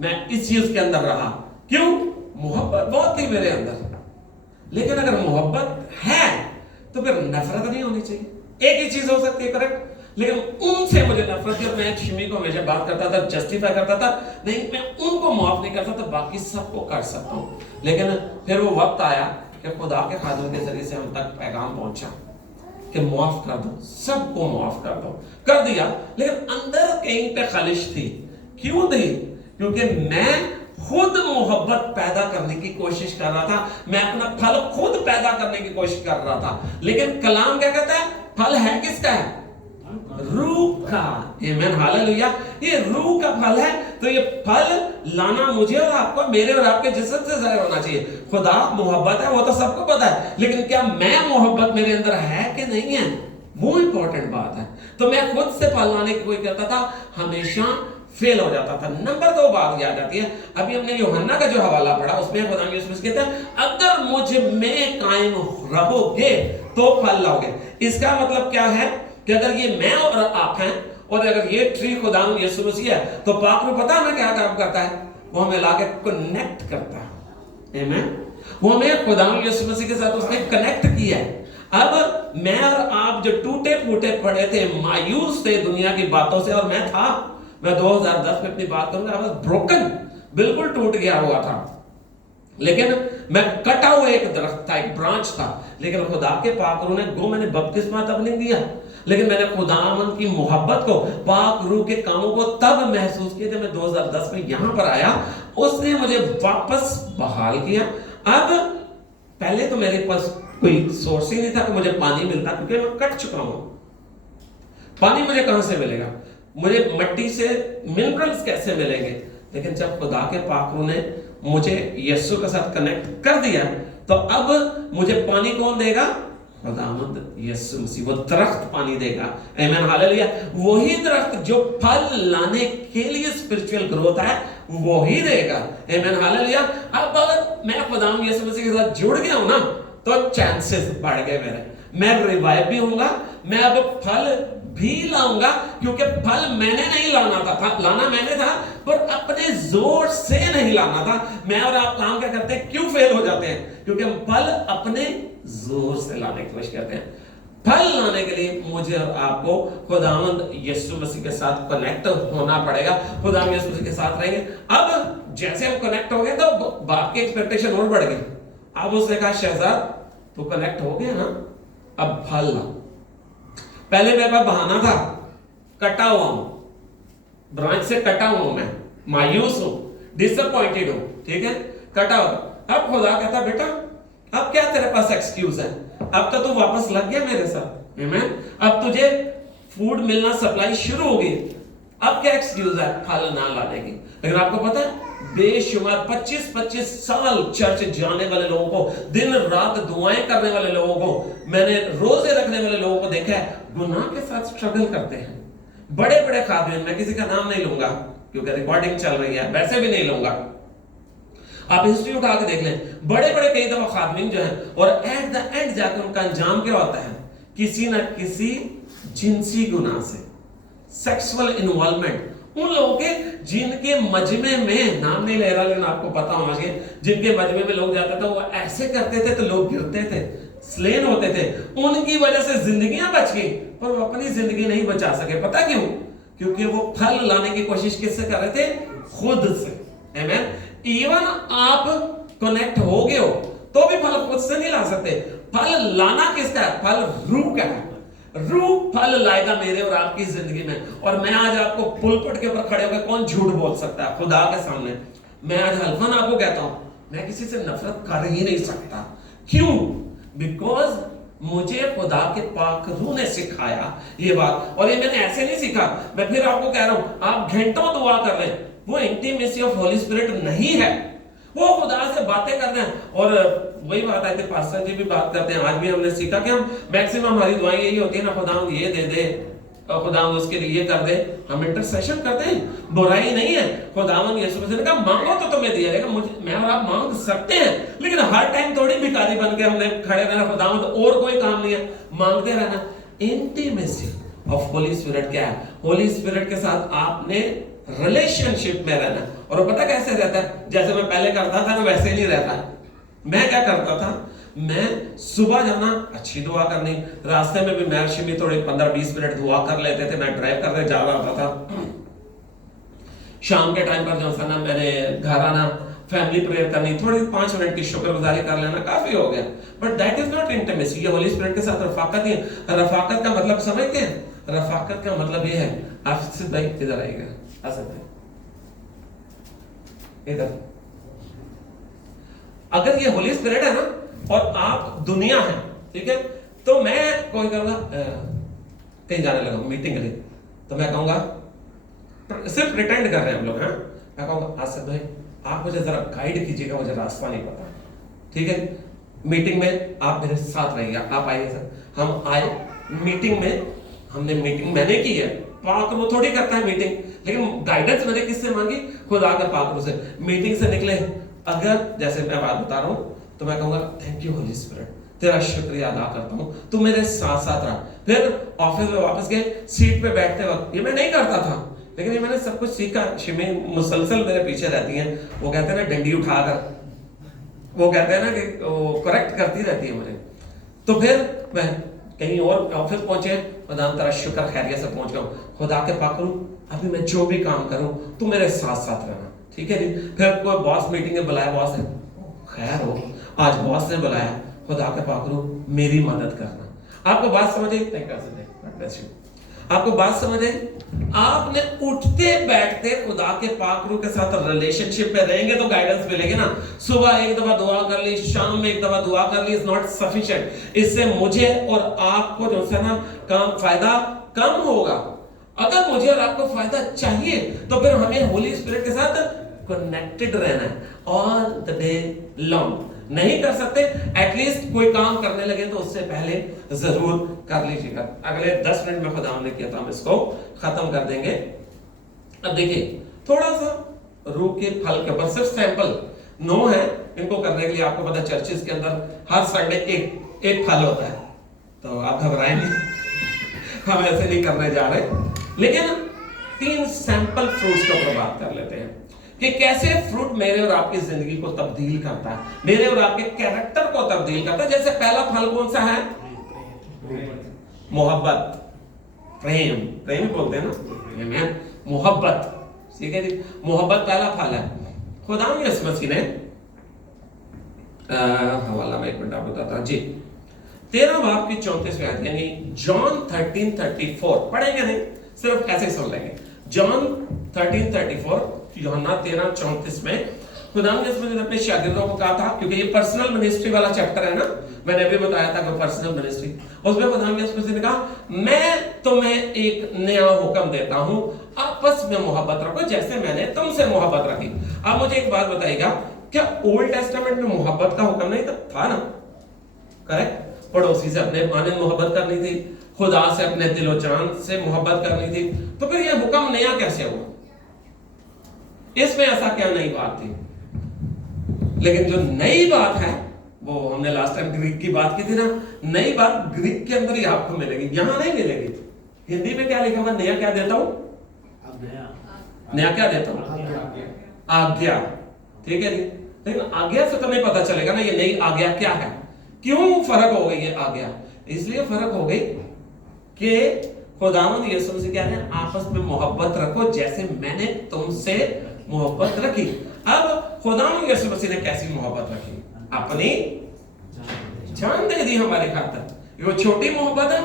मैं इस चीज के अंदर रहा। क्यों? मोहब्बत बहुत थी मेरे अंदर। लेकिन अगर मोहब्बत है तो फिर नफरत नहीं होनी चाहिए। एक ही चीज हो सकती है, करेक्ट? लेकिन उनसे मुझे नफरत थी और मैं शिमी को हमेशा बात करता था, जस्टिफाई करता था, नहीं मैं उनको माफ नहीं करता तो बाकी सबको कर सकता हूँ। लेकिन फिर वो वक्त आया कि खुदा के खादिम के जरिए से हम तक पैगाम पहुंचा कि माफ कर दो, सबको माफ कर दो, कर दिया। लेकिन अंदर कहीं पे खलिश थी। क्यों थी? क्योंकि मैं खुद मोहब्बत पैदा करने की कोशिश कर रहा था, मैं अपना फल खुद पैदा करने की कोशिश कर रहा था। लेकिन कलाम क्या कहता है? फल है किसका? है रूह का। आमीन, हालेलुया। ये रूह का फल है, तो ये फल लाना मुझे और आपको, मेरे और आपके जिस्म से जाहिर होना चाहिए। खुदा मोहब्बत है, वो तो सबको पता है, लेकिन क्या मैं मोहब्बत मेरे अंदर है कि नहीं है, वो इंपॉर्टेंट बात है। तो मैं खुद से फल लाने की कोई करता था, हमेशा फेल हो जाता था। नंबर 2 बात याद आती है, अभी हमने यूहन्ना का जो हवाला पढ़ा उसमें खुदा यीशु कहते हैं अगर मुझ में कायम रहोगे तो फल लाओगे। इसका मतलब क्या है कि अगर ये मैं और आप हैं और अगर ये ट्री खुदा यीशु मसीह है तो पाक में पता है क्या काम करता है? वो हमें लाके कनेक्ट करता है। आमीन। वो हमें खुदा यीशु मसीह के साथ उसने कनेक्ट किया है। अब मैं और आप जो टूटे फूटे पड़े थे, मायूस थे दुनिया की बातों से, और मैं 2010 में अपनी बात करूंगा, आई वाज ब्रोकन, बिल्कुल टूट गया हुआ था। लेकिन मैं कटा हुआ एक दरख्त था, एक ब्रांच था, लेकिन खुदा के पाक रूह ने मैंने बपतिस्मा तब नहीं दिया, लेकिन मैंने खुदावंद की मोहब्बत को, पाक रूह के कामों को तब महसूस किया जब मैं 2010 में यहां पर आया। उसने मुझे वापस बहाल किया। अब पहले तो मेरे पास कोई सोर्स ही नहीं था कि मुझे पानी मिलता, क्योंकि मैं कट चुका हूं। पानी मुझे कहां से मिलेगा? मुझे मट्टी से मिनरल्स कैसे मिलेंगे? लेकिन जब खुदा के पाक रूह ने मुझे यीशु के साथ कनेक्ट कर दिया तो अब मुझे पानी कौन देगा? खुदावंद यीशु मसीह। वो दरख्त पानी देगा। आमीन, हालेलुया। वही दरख्त जो फल लाने के लिए स्पिरिचुअल ग्रोथ है वही देगा। आमीन, हालेलुया। अब अगर मैं खुदावंद यीशु मसीह के साथ जुड़ गया हूं ना तो चांसेस बढ़ गए मेरे, मैं रिवाइव भी होऊंगा, मैं अब फल भी लाऊंगा, क्योंकि फल मैंने नहीं लाना मैंने था, पर अपने जोर से नहीं लाना था। मैं और आप काम क्या करते हैं? क्यों फेल हो जाते हैं? क्योंकि हम फल अपने जोर से लाने की कोशिश करते हैं। फल लाने के लिए मुझे और आपको खुदावंद यीशु मसीह के साथ कनेक्ट होना पड़ेगा। खुदावंद यीशु मसीह के साथ रहेंगे। अब जैसे हम कनेक्ट हो गए तो बाप की एक्सपेक्टेशन और बढ़ गई। अब उसने कहा शहजाद तो कनेक्ट हो गया ना, अब फल ला। पहले मेरे पास बहाना था, कटा हुआ हूं, ब्रांच से कटा हुआ हूं, मैं मायूस हूं, डिसअपॉइंटेड हूं, ठीक है, कटा हुआ। अब खुदा कहता बेटा अब क्या तेरे पास एक्सक्यूज है? अब तो तू वापस लग गया मेरे साथ। आमीन। अब तुझे फूड मिलना, सप्लाई शुरू हो गई। अब क्या एक्सक्यूज है फल ना लाने की? लेकिन आपको पता है बेशुमार 25-25 साल चर्च जाने वाले लोगों को, दिन रात दुआएं करने वाले लोगों को, मैंने रोजे रखने वाले लोगों को देखा है गुनाह के साथ स्ट्रगल करते हैं। बड़े बड़े खादिम, मैं किसी का नाम नहीं लूंगा क्योंकि रिकॉर्डिंग चल रही है, वैसे भी नहीं लूंगा, आप हिस्ट्री उठा के देख लें। बड़े बड़े कई दफा खादिम जो हैं और एट द एंड जाकर उनका अंजाम क्या होता है? किसी ना किसी जिनसी गुनाह से, सेक्सुअल इन्वॉल्वमेंट। उन लोगों के जिनके मजमे में, नाम नहीं ले रहा लेकिन आपको पता होना चाहिए, जिनके मजमे में लोग जाते थे वो ऐसे करते थे तो लोग गिरते थे, स्लेन होते थे, उनकी वजह से जिंदगियां बच गई पर वो अपनी जिंदगी नहीं बचा सके। पता क्यों? क्योंकि वो फल लाने की कोशिश किससे कर रहे थे? खुद से। आमीन। इवन आप कनेक्ट हो गए हो तो भी फल खुद से नहीं ला सकते। फल लाना किसका है? फल रूह का है। रूह फल लाएगा मेरे और आपकी जिंदगी में। और मैं आज आपको पुलपट के ऊपर खड़े होकर, कौन झूठ बोल सकता है खुदा के सामने? मैं आज हल्फन आपको कहता हूं, मैं किसी से नफरत कर ही नहीं सकता। क्यों? बिकॉज मुझे खुदा के पाक रूह ने सिखाया ये बात, और ये मैंने ऐसे नहीं सीखा। मैं फिर आपको कह रहा हूं, आप घंटों दुआ कर रहे हैं, वो इंटीमेसी ऑफ होली स्पिरिट नहीं है। वो खुदा से बातें करते हैं। और वही बात है, पास्टर जी भी बात करते हैं, आज भी हमने सीखा कि हम मैक्सिमम हमारी दुआएं यही होती है ना, खुदा ये दे दे, खुदा उसके लिए ये कर दे। हम इंटरसेशन करते हैं, बुराई नहीं है। खुदावन यीशु मसीह ने कहा मांगो तो तुम्हें दिया जाएगा। मैं और आप मांग सकते हैं, लेकिन हर टाइम थोड़ी भिखारी बन के हमने खड़े रहना, खुदावन और कोई काम नहीं है, मांगते रहना। इंटीमेसी ऑफ होली स्पिरिट क्या है? होली स्पिरिट के साथ आपने रिलेशनशिप में रहना। और वो पता कैसे रहता है? जैसे मैं पहले करता था ना वैसे नहीं रहता। मैं क्या करता था? मैं सुबह जाना, अच्छी दुआ करनी, रास्ते में भी महर्षि में थोड़े 15-20 मिनट दुआ कर लेते थे। मैं ड्राइव करके जा रहा होता था, शाम के टाइम पर जो है ना मैंने घर आना, फैमिली प्रेयर करनी, थोड़ी 5 मिनट की शुक्रगुजारी कर लेना, काफी हो गया। But that is not intimacy. ये होली स्पिरिट के साथ रफाकत ही है। रफाकत का मतलब समझते हैं? रफाकत का मतलब ये है, आसिफ भाई इधर आइएगा, आसिफ भाई इधर। अगर ये होली स्पिरिट है ना और आप दुनिया है, ठीक है, तो मैं कोई कहूंगा कहीं जाने लगा मीटिंग के लिए, तो मैं कहूंगा सिर्फ प्रिटेंड कर रहे हैं हम लोग, हाँ, मैं कहूंगा आसिफ भाई आप मुझे जरा गाइड कीजिएगा, मुझे रास्ता नहीं पता, ठीक है। मीटिंग में आप मेरे साथ रहिएगा, आप आइए सर। हम आए मीटिंग में, हमने मीटिंग मैंने की है, पाक वो थोड़ी करता है मीटिंग, लेकिन गाइडेंस मैंने किससे मांगी? खुदा के पाक से। मीटिंग से निकले, अगर जैसे मैं बात बता रहा हूं तो मैं कहूंगा थैंक यू होली स्पिरिट, तेरा शुक्रिया अदा करता हूं, तू मेरे साथ साथ रहा। फिर ऑफिस में वापस गए, सीट पे बैठते वक्त ये मैं नहीं करता था, लेकिन ये मैंने सब कुछ सीखा। शिमी मुसलसल मेरे पीछे रहती हैं, वो कहते हैं ना डंडी उठाकर, वो कहते हैं ना कि वो करेक्ट करती रहती है मुझे। तो फिर मैं कहीं और ऑफिस पहुंचे, खुदा तेरा शुक्र खैरियत से पहुंच गया, खुदा के पाक करूं, अभी मैं जो भी काम करूं तू मेरे साथ साथ रहना, ठीक है जी। फिर कोई बॉस मीटिंग में बुलाया, बॉस है खैर हो, आज बॉस ने बुलाया, खुदा के पाक करूं मेरी मदद करना। आपको बात समझ आई? आपको बात समझ आई? आपने उठते बैठते खुदा के पाकरू के साथ रिलेशनशिप पे रहेंगे तो गाइडेंस मिलेगी ना। सुबह एक दफा दुआ कर ली, शाम में एक दफा दुआ कर ली इज नॉट सफिशिएंट। इससे मुझे और आपको जो है ना काम फायदा कम होगा। अगर मुझे और आपको फायदा चाहिए तो फिर हमें होली स्पिरिट के साथ कनेक्टेड रहना है ऑल द डे लॉन्ग। नहीं कर सकते, एटलीस्ट कोई काम करने लगे तो उससे पहले जरूर कर लीजिएगा। अगले 10 मिनट में खुदा ने किया था, हम इसको खत्म कर देंगे। अब देखिए थोड़ा सा रूह के फल के ऊपर सिर्फ सैंपल 9 है, इनको करने के लिए आपको पता चर्चेस के अंदर हर संडे एक फल होता है, तो आप घबराएं नहीं हम ऐसे नहीं करने जा रहे, लेकिन 3 सैंपल फ्रूट्स के ऊपर बात कर लेते हैं कि कैसे फ्रूट मेरे और आपकी जिंदगी को तब्दील करता है, मेरे और आपके कैरेक्टर को तब्दील करता है। जैसे पहला फल कौन सा है? मोहब्बत, प्रेम, प्रेम बोलते हैं ना, मोहब्बत, ठीक है जी। मोहब्बत पहला फल है। खुदा यीशु मसीह ने हवाला में 1 मिनट आप बताता हूं जी, 13 बाब की 34 आयत यानी जॉन 13:34 पढ़ेंगे नहीं, सिर्फ ऐसे सुन लेंगे। जॉन 13:34, यूहन्ना 13:34 में खुदा ने अपने शागिर्दों को कहा था, क्योंकि ये पर्सनल मिनिस्ट्री वाला चैप्टर है ना, मैंने अभी बताया था कि पर्सनल मिनिस्ट्री, उसमें खुदा ने कहा मैं तुम्हें एक नया हुक्म देता हूं, आपस में मोहब्बत रखो जैसे मैंने तुमसे मोहब्बत रखी। अब मुझे एक बात बताइएगा, क्या ओल्ड टेस्टामेंट में मोहब्बत का हुक्म नहीं था ना? करेक्ट। पड़ोसी से अपने माने मोहब्बत करनी थी, खुदा से अपने दिलो जान से मोहब्बत करनी थी, तो फिर यह हुक्म नया कैसे हुआ? इसमें ऐसा क्या नई बात थी? लेकिन जो नई बात है वो हमने लास्ट टाइम ग्रीक की बात की थी ना, नई बात ग्रीक के अंदर ही आपको मिलेगी, यहां नहीं मिलेगी। हिंदी में क्या लिखा हुआ? नया क्या देता हूं? नया क्या देता हूं? आज्ञा, ठीक है जी। लेकिन आज्ञा से तो नहीं पता चलेगा ना ये नई आज्ञा क्या है। क्यों फर्क हो गई है आज्ञा? इसलिए फर्क हो गई कि खुदावंद यीशु मसीह कह रहे हैं आपस में मोहब्बत रखो जैसे मैंने तुमसे मोहब्बत रखी। अब खुदावंद यीशु मसीह ने कैसी मोहब्बत रखी? अपनी जान दे दी हमारे खातिर। वो छोटी मोहब्बत है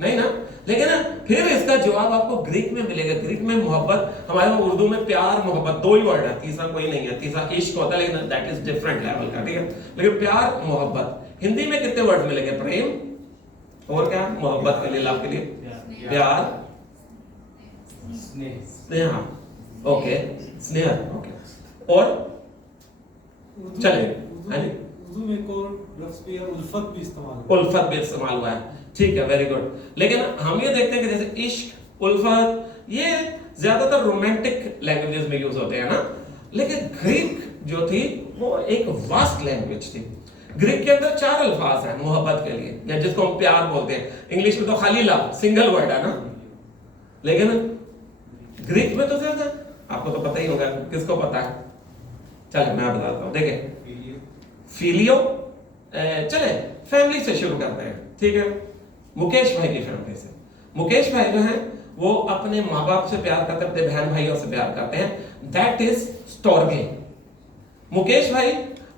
नहीं ना, लेकिन फिर इसका जवाब आपको ग्रीक में मिलेगा। ग्रीक में मोहब्बत, हमारे उर्दू में प्यार मोहब्बत 2 ही वर्ड है, तीसरा कोई नहीं है। तीसरा इश्क होता है, लेकिन दैट इज डिफरेंट लेवल का, ठीक है। लेकिन प्यार मोहब्बत, हिंदी में कितने वर्ड मिलेंगे? प्रेम और क्या? मोहब्बत के लिए, लाभ के लिए प्यार, स्नेह, ओके, स्नेह, ओके, और चले उर्दू में एक और लफ्ज भी है, उल्फत भी इस्तेमाल हुआ है, ठीक है, वेरी गुड। लेकिन हम ये देखते हैं कि जैसे इश्क, उल्फत, ये ज्यादातर रोमांटिक लैंग्वेजेस में यूज होते हैं ना, लेकिन ग्रीक जो थी वो एक वास्ट लैंग्वेज थी। ग्रीक के अंदर 4 अल्फाज हैं मोहब्बत के लिए, या जिसको हम प्यार बोलते हैं। इंग्लिश में तो खाली लव, सिंगल वर्ड है ना, लेकिन ग्रीक में तो ज्यादा, आपको तो पता ही होगा, किसको पता है? चलिए मैं बताता हूं, देखिए फिलियो, चले फैमिली से शुरू करते हैं, ठीक है। मुकेश भाई की फैमिली से। मुकेश भाई जो हैं वो अपने माँ बाप से प्यार करते हैं, अपने बहन भाइयों से प्यार करते हैं, दैट इज स्टोर्गे। मुकेश भाई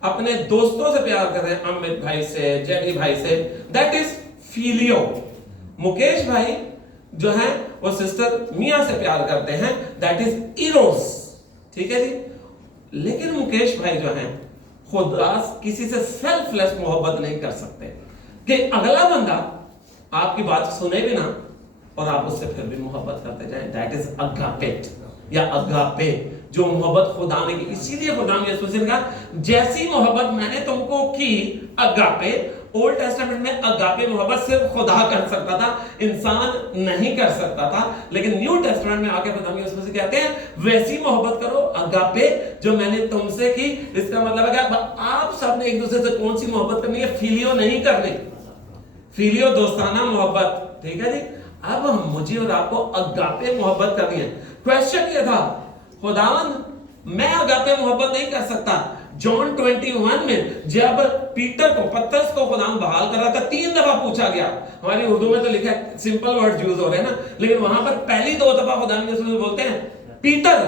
अपने दोस्तों से प्यार करते हैं, अमित भाई से, जेडी भाई से, दैट इज फिलियो। मुकेश भाई जो है वो सिस्टर मिया से प्यार करते हैं, दैट इज इरोस, ठीक है जी। लेकिन मुकेश भाई जो हैं खुदा किसी से सेल्फलेस मोहब्बत नहीं कर सकते कि अगला बंदा आपकी बात सुने भी ना और आप उससे फिर भी मोहब्बत करते जाएं, दैट इज अगापेट या अगापे, जो मोहब्बत खुदा ने की। इसीलिए खुदा ने यीशु मसीह ने कहा जैसी मोहब्बत मैंने तुमको की अगापे, ओल्ड टेस्टामेंट में अगापे मोहब्बत सिर्फ खुदा कर सकता था, इंसान नहीं कर सकता था। लेकिन न्यू टेस्टामेंट में आके खुदा यीशु मसीह कहते हैं वैसी मोहब्बत करो अगापे जो मैंने तुमसे की। इसका मतलब है कि आप सबने एक दूसरे से कौन सी मोहब्बत करनी है, फिलियो नहीं करनी, फिलियो दोस्ताना मोहब्बत, ठीक है जी। अब मुझे और आपको अगापे मोहब्बत करनी है। क्वेश्चन ये था खुदावंद मैं अगापे मोहब्बत नहीं कर सकता। जॉन 21 में जब पीटर को पतरस को खुदावंद बहाल कर रहा था 3 दफा पूछा गया, हमारी उर्दू में तो लिखा है सिंपल वर्ड यूज हो रहे हैं ना, लेकिन वहां पर पहली 2 दफा खुदावंद यीशु बोलते हैं पीटर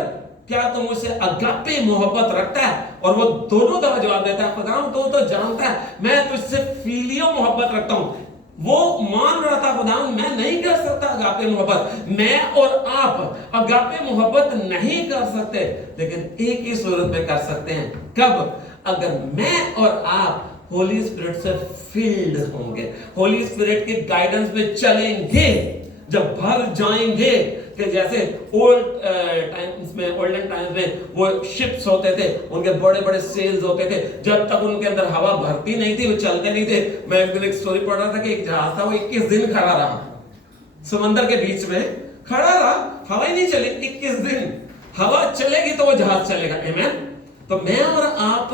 क्या तुम मुझसे अगापे मोहब्बत रखता है, और वो दोनों दफा जवाब देता है खुदावंद तो जानता है मैं तुझसे फिलियो मोहब्बत रखता हूं। वो मान रहा था खुदावंद मैं नहीं कर सकता अगापे मोहब्बत, मैं और आप अगापे मोहब्बत नहीं कर सकते, लेकिन एक ही सूरत में कर सकते हैं, कब? अगर मैं और आप होली स्पिरिट से फिल्ड होंगे, होली स्पिरिट के गाइडेंस में चलेंगे, जब भर जाएंगे कि जैसे ओल्डन टाइम्स में वो शिप्स होते थे, उनके बड़े बड़े सेल्स होते थे, जब तक उनके अंदर हवा भरती नहीं थी वो चलते नहीं थे। मैं एक दिन एक स्टोरी पढ़ रहा था कि एक जहाज था वो 21 दिन खड़ा रहा समंदर के बीच में, खड़ा रहा, हवा ही नहीं चली 21 दिन। हवा चलेगी तो वो जहाज चलेगा, आमीन। तो मैं और आप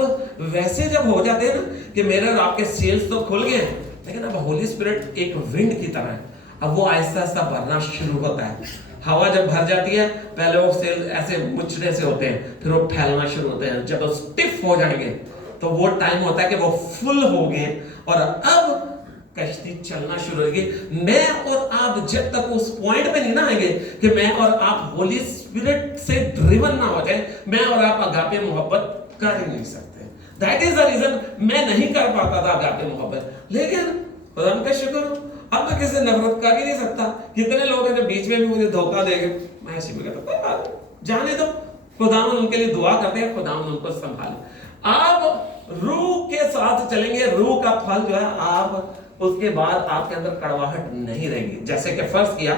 वैसे जब हो जाते हैं ना कि मेरे और आपके सेल्स तो खुल गए, लेकिन अब होली स्पिरिट एक विंड की तरह है, अब वो आहिस्ता आहिस्ता भरना शुरू होता है। हवा जब भर जाती है पहले वो सेल ऐसे मुचड़े से होते हैं, फिर वो फैलना शुरू होते हैं, जब वो स्टिफ हो जाएंगे तो वो टाइम होता है कि वो फुल हो गए और अब कश्ती चलना शुरू होगी। मैं और आप जब तक उस पॉइंट पे नहीं ना आएंगे कि मैं और आप होली स्पिरिट से ड्रिवन ना हो जाए, मैं और आप अगापे मोहब्बत कर ही नहीं सकते। दैट इज द रीजन मैं नहीं कर पाता था अगापे मोहब्बत, लेकिन खुदा का शुक्र अब मैं किसी नफरत कर ही नहीं सकता। कितने लोग हैं जो बीच में भी मुझे धोखा देंगे, मैं ऐसे भी कहता कोई बात नहीं, जाने दो, खुदावन उनके लिए दुआ करते हैं, खुदावन उनको संभाले। आप रूह के साथ चलेंगे, रूह का फल जो है आप उसके बाद आपके अंदर कड़वाहट नहीं रहेगी। जैसे कि फर्ज किया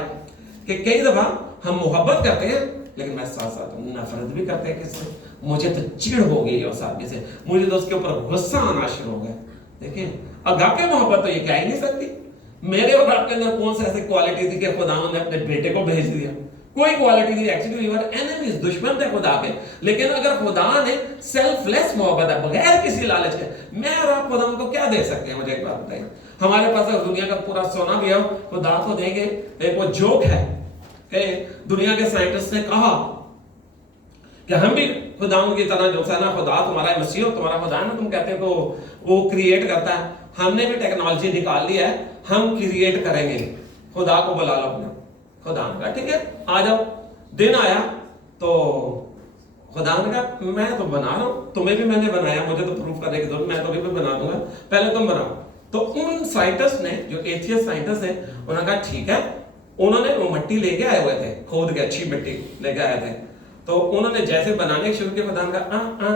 कि कई दफा हम मोहब्बत करते हैं लेकिन मैं साथ साथ नफरत भी करते हैं किससे, मुझे तो चिढ़ हो गई उस आदमी से, मुझे तो उसके ऊपर गुस्सा आना शुरू हो गया। देखिए अगापे मोहब्बत तो ये कह ही नहीं सकती। मेरे और आपके अंदर कौन सा ऐसी क्वालिटी थी कि खुदावंद ने अपने बेटे को भेज दिया? कोई क्वालिटी नहीं, एक्चुअली वी वर एनिमीज, दुश्मन थे खुदा के। लेकिन अगर खुदा ने सेल्फलेस मोहब्बत है, बगैर किसी लालच के, मैं और आप खुदा को क्या दे सकते हैं? मुझे एक बात बताइए, हमारे पास अगर दुनिया का पूरा सोना भी है खुदा को देंगे? एक वो जोक है कि दुनिया के साइंटिस्ट ने कहा कि हम भी खुदावंद की तरह जो है ना, खुदा तुम्हारा मसीह तुम्हारा खुदा है ना, तुम कहते हो तो वो क्रिएट करता है, हमने भी टेक्नोलॉजी निकाल ली है, हम क्रिएट करेंगे, खुदा को बुला लो अपने। खुदा ने कहा ठीक है आ जाओ। दिन आया तो खुदा ने कहा मैं तो बना रहा हूं, तुम्हें भी मैंने बनाया, मुझे तो प्रूफ करने की जरूरत, मैं तो भी बना दूंगा, पहले तुम बनाओ। तो उन साइंटिस्ट ने, जो एथियस्ट साइंटिस्ट है, उन्होंने कहा ठीक है। उन्होंने वो मिट्टी लेके आए हुए थे, खोद के अच्छी मिट्टी लेके आए थे। तो उन्होंने जैसे बनाने शुरू किया, खुदा ने कहा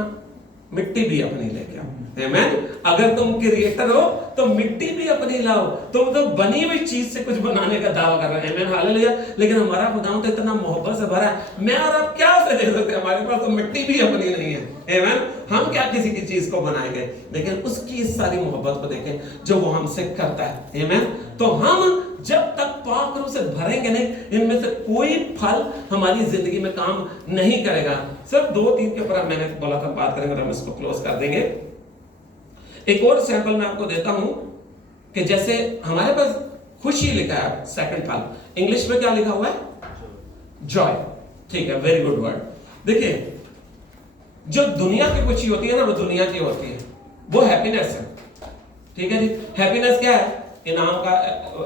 मिट्टी भी अपनी लेके आओ। आमीन। अगर तुम क्रिएटर हो तो मिट्टी भी अपनी लाओ, तुम तो बनी हुई चीज से कुछ बनाने का दावा कर रहे हैं। आमीन, हालेलुया। लेकिन हमारा खुदा तो इतना मोहब्बत से भरा है, मैं और आप क्या उसे दे सकते हैं? हमारे पास तो मिट्टी भी अपनी नहीं है। आमीन, हम क्या किसी की चीज को बनाएंगे? लेकिन उसकी इस सारी मोहब्बत को देखें जो वो हमसे करता है। आमीन। तो हम जब तक पाक रूह से भरेंगे नहीं, इनमें से कोई फल हमारी जिंदगी में काम नहीं करेगा। सिर्फ 2-3 के ऊपर मैंने बोला था बात करेंगे और हम इसको क्लोज कर देंगे। एक और सैंपल मैं आपको देता हूं कि जैसे हमारे पास खुशी लिखा है, सेकंड फल, इंग्लिश में क्या लिखा हुआ है? जॉय। ठीक है, वेरी गुड वर्ड। देखिए जो दुनिया की खुशी होती है ना, वो दुनिया की होती है, वो हैप्पीनेस है। ठीक है जी। हैप्पीनेस क्या है? इनाम का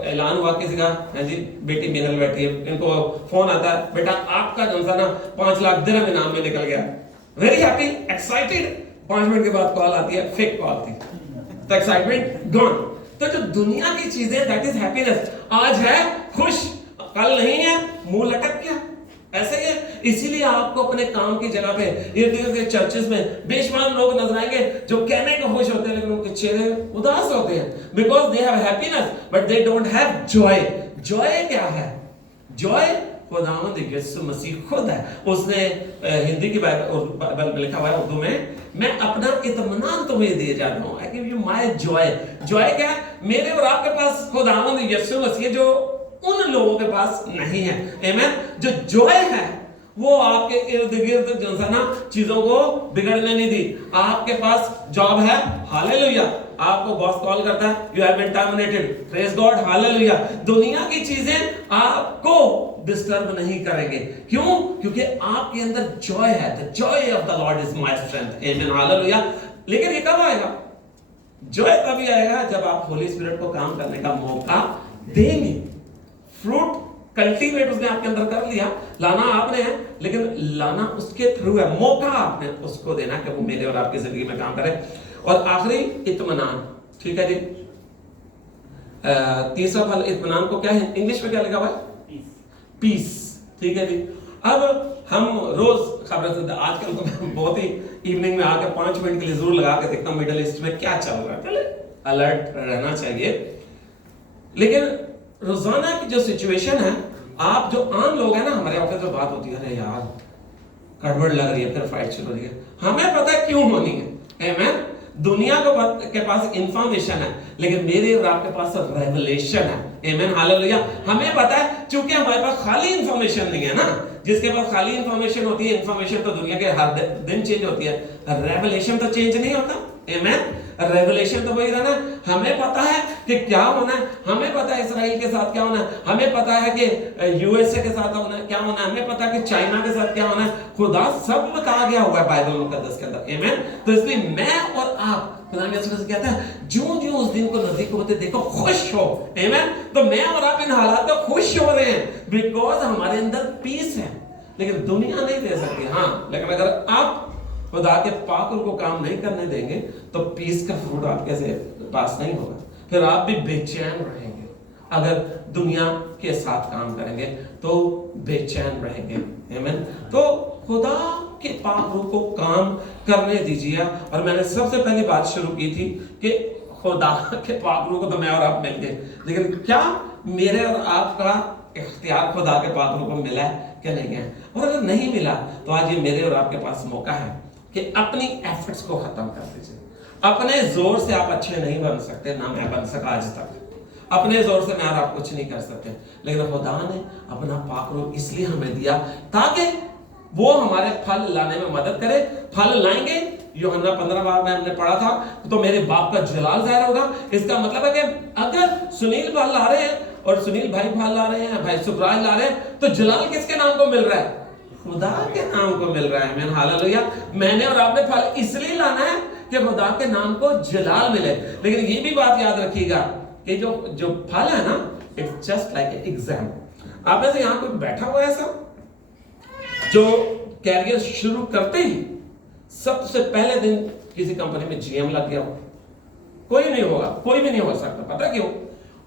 ऐलान हुआ किसी का, है जी, बेटी मिनल बैठी है, इनको फोन आता है, बेटा आपका जो सा ना 5 लाख दिरहम इनाम में निकल गया। Very happy, excited. 5 मिनट के बाद कॉल आती है, फेक कॉल थी, तो एक्साइटमेंट गॉन। तो जो दुनिया की चीजें, दैट इज हैप्पीनेस। आज है खुश, कल नहीं है, मुंह लटक गया, ऐसे ही है। इसीलिए आपको अपने काम की जगह पे इर्द गिर्द के चर्चेस में बेशुमार लोग नजर आएंगे जो कहने को खुश होते हैं लेकिन उनके चेहरे उदास होते हैं, because they have happiness but they don't have Joy. Joy क्या है? जॉय खुदावंद यीशु मसीह खुद है। उसने हिंदी की बाइबल में लिखा हुआ है, उर्दू में, मैं अपना इत्मीनान तुम्हें दिए जा रहा हूं, I give you my Joy. Joy क्या है? मेरे और आपके पास खुदावंद यीशु मसीह जो उन लोगों के पास नहीं है। आमीन। जो जॉय है वो आपके इर्द गिर्द जो है ना चीजों को बिगड़ने नहीं दी। आपके पास जॉब है, हालेलुया। आपको बॉस कॉल करता है, you have been terminated, praise God, hallelujah. दुनिया की चीजें आपको डिस्टर्ब नहीं करेंगे। क्यों? क्योंकि आपके अंदर जॉय है। The Joy of the Lord is my strength, आमीन, हालेलुया। लेकिन ये कब आएगा? जॉय तभी आएगा जब आप होली स्पिरिट को काम करने का मौका देंगे। फ्रूट कल्टीवेट उसने आपके अंदर कर लिया, लाना आपने है, लेकिन लाना उसके थ्रू है। मौका आपने उसको देना कि वो मेरे और आपकी जिंदगी में काम करे। और आखिरी इत्मीनान, ठीक है जी। तीसरा फल इत्मीनान को क्या है इंग्लिश में क्या लिखा हुआ है? पीस, ठीक है जी। अब हम रोज खबर सुनते, आजकल तो बहुत ही इवनिंग में आकर 5 मिनट के लिए जरूर लगा के देखता हूं मिडिल ईस्ट में क्या चल रहा है, पहले अलर्ट रहना चाहिए। लेकिन रोजाना की जो सिचुएशन है, आप जो आम लोग हैं ना, हमारे ऑफिस में बात होती है, अरे यार गड़बड़ लग रही है, फिर फाइट शुरू हो रही है। हमें पता है क्यों होनी है, आमीन। दुनिया के पास इंफॉर्मेशन है, लेकिन मेरे और आपके पास रेवलेशन है, आमीन, हालेलुया। हमें पता है, क्योंकि हमारे पास खाली इंफॉर्मेशन नहीं है ना। जिसके पास खाली इंफॉर्मेशन होती है, इंफॉर्मेशन तो दुनिया के हर दिन चेंज होती है, रेवलेशन तो चेंज नहीं होता, आमीन। रेवलेशन तो वही रहना। हमें पता है कि क्या होना है, हमें पता है इसराइल के साथ क्या होना है, हमें पता है कि यूएसए के साथ होना है, क्या होना है, हमें पता है कि चाइना के साथ क्या होना है। खुदा सब बता गया हुआ है बाइबल मुकद्दस के अंदर, आमीन। तो इसलिए मैं और आप, खुदा ने कहता है जो जो उस दिन को नजदीक होते देखो खुश हो, आमीन। तो मैं और आप इन हालात में खुश हो रहे हैं बिकॉज हमारे अंदर पीस है। लेकिन दुनिया नहीं दे सकती, हाँ, लेकिन अगर आप खुदा के पाक को काम नहीं करने देंगे तो पीस का फ्रूट आपके से पास नहीं होगा। फिर आप भी बेचैन रहेंगे। अगर दुनिया के साथ काम करेंगे तो बेचैन रहेंगे, आमीन। तो खुदा के पाक रूह को काम करने दीजिए। और मैंने सबसे पहली बात शुरू की थी कि खुदा के पाक रूह को तो मैं और आप मिल गए, लेकिन क्या मेरे और आपका इख्तियार खुदा के पाक रूह को मिला है कि नहीं है? और अगर नहीं मिला तो आज ये मेरे और आपके पास मौका है कि अपनी एफर्ट्स को खत्म कर दीजिए। अपने जोर से आप अच्छे नहीं बन सकते, ना मैं बन सका आज तक। अपने जोर से मैं और आप कुछ नहीं कर सकते, लेकिन खुदा ने अपना पाक रूह इसलिए हमें दिया ताकि वो हमारे फल लाने में मदद करे। फल लाएंगे, यूहन्ना 15 बार में हमने पढ़ा था, तो मेरे बाप का जलाल जाहिर होगा। इसका मतलब है कि अगर सुनील भाई ला रहे हैं और सुनील भाई ला रहे हैं, भाई सुखराज ला रहे हैं, तो जलाल किसके नाम को मिल रहा है? खुदा के नाम को मिल रहा है, आमीन, हालेलुया। मैंने और आपने फल इसलिए लाना है कि खुदा के नाम को जलाल मिले। लेकिन ये भी बात याद रखिएगा कि जो फल है ना, इट्स जस्ट लाइक एग्जाम। आप में से यहां कोई बैठा हुआ है ऐसा जो कैरियर शुरू करते ही सबसे पहले दिन किसी कंपनी में जीएम लग गया हो? कोई नहीं होगा, कोई भी नहीं हो सकता। पता क्यों?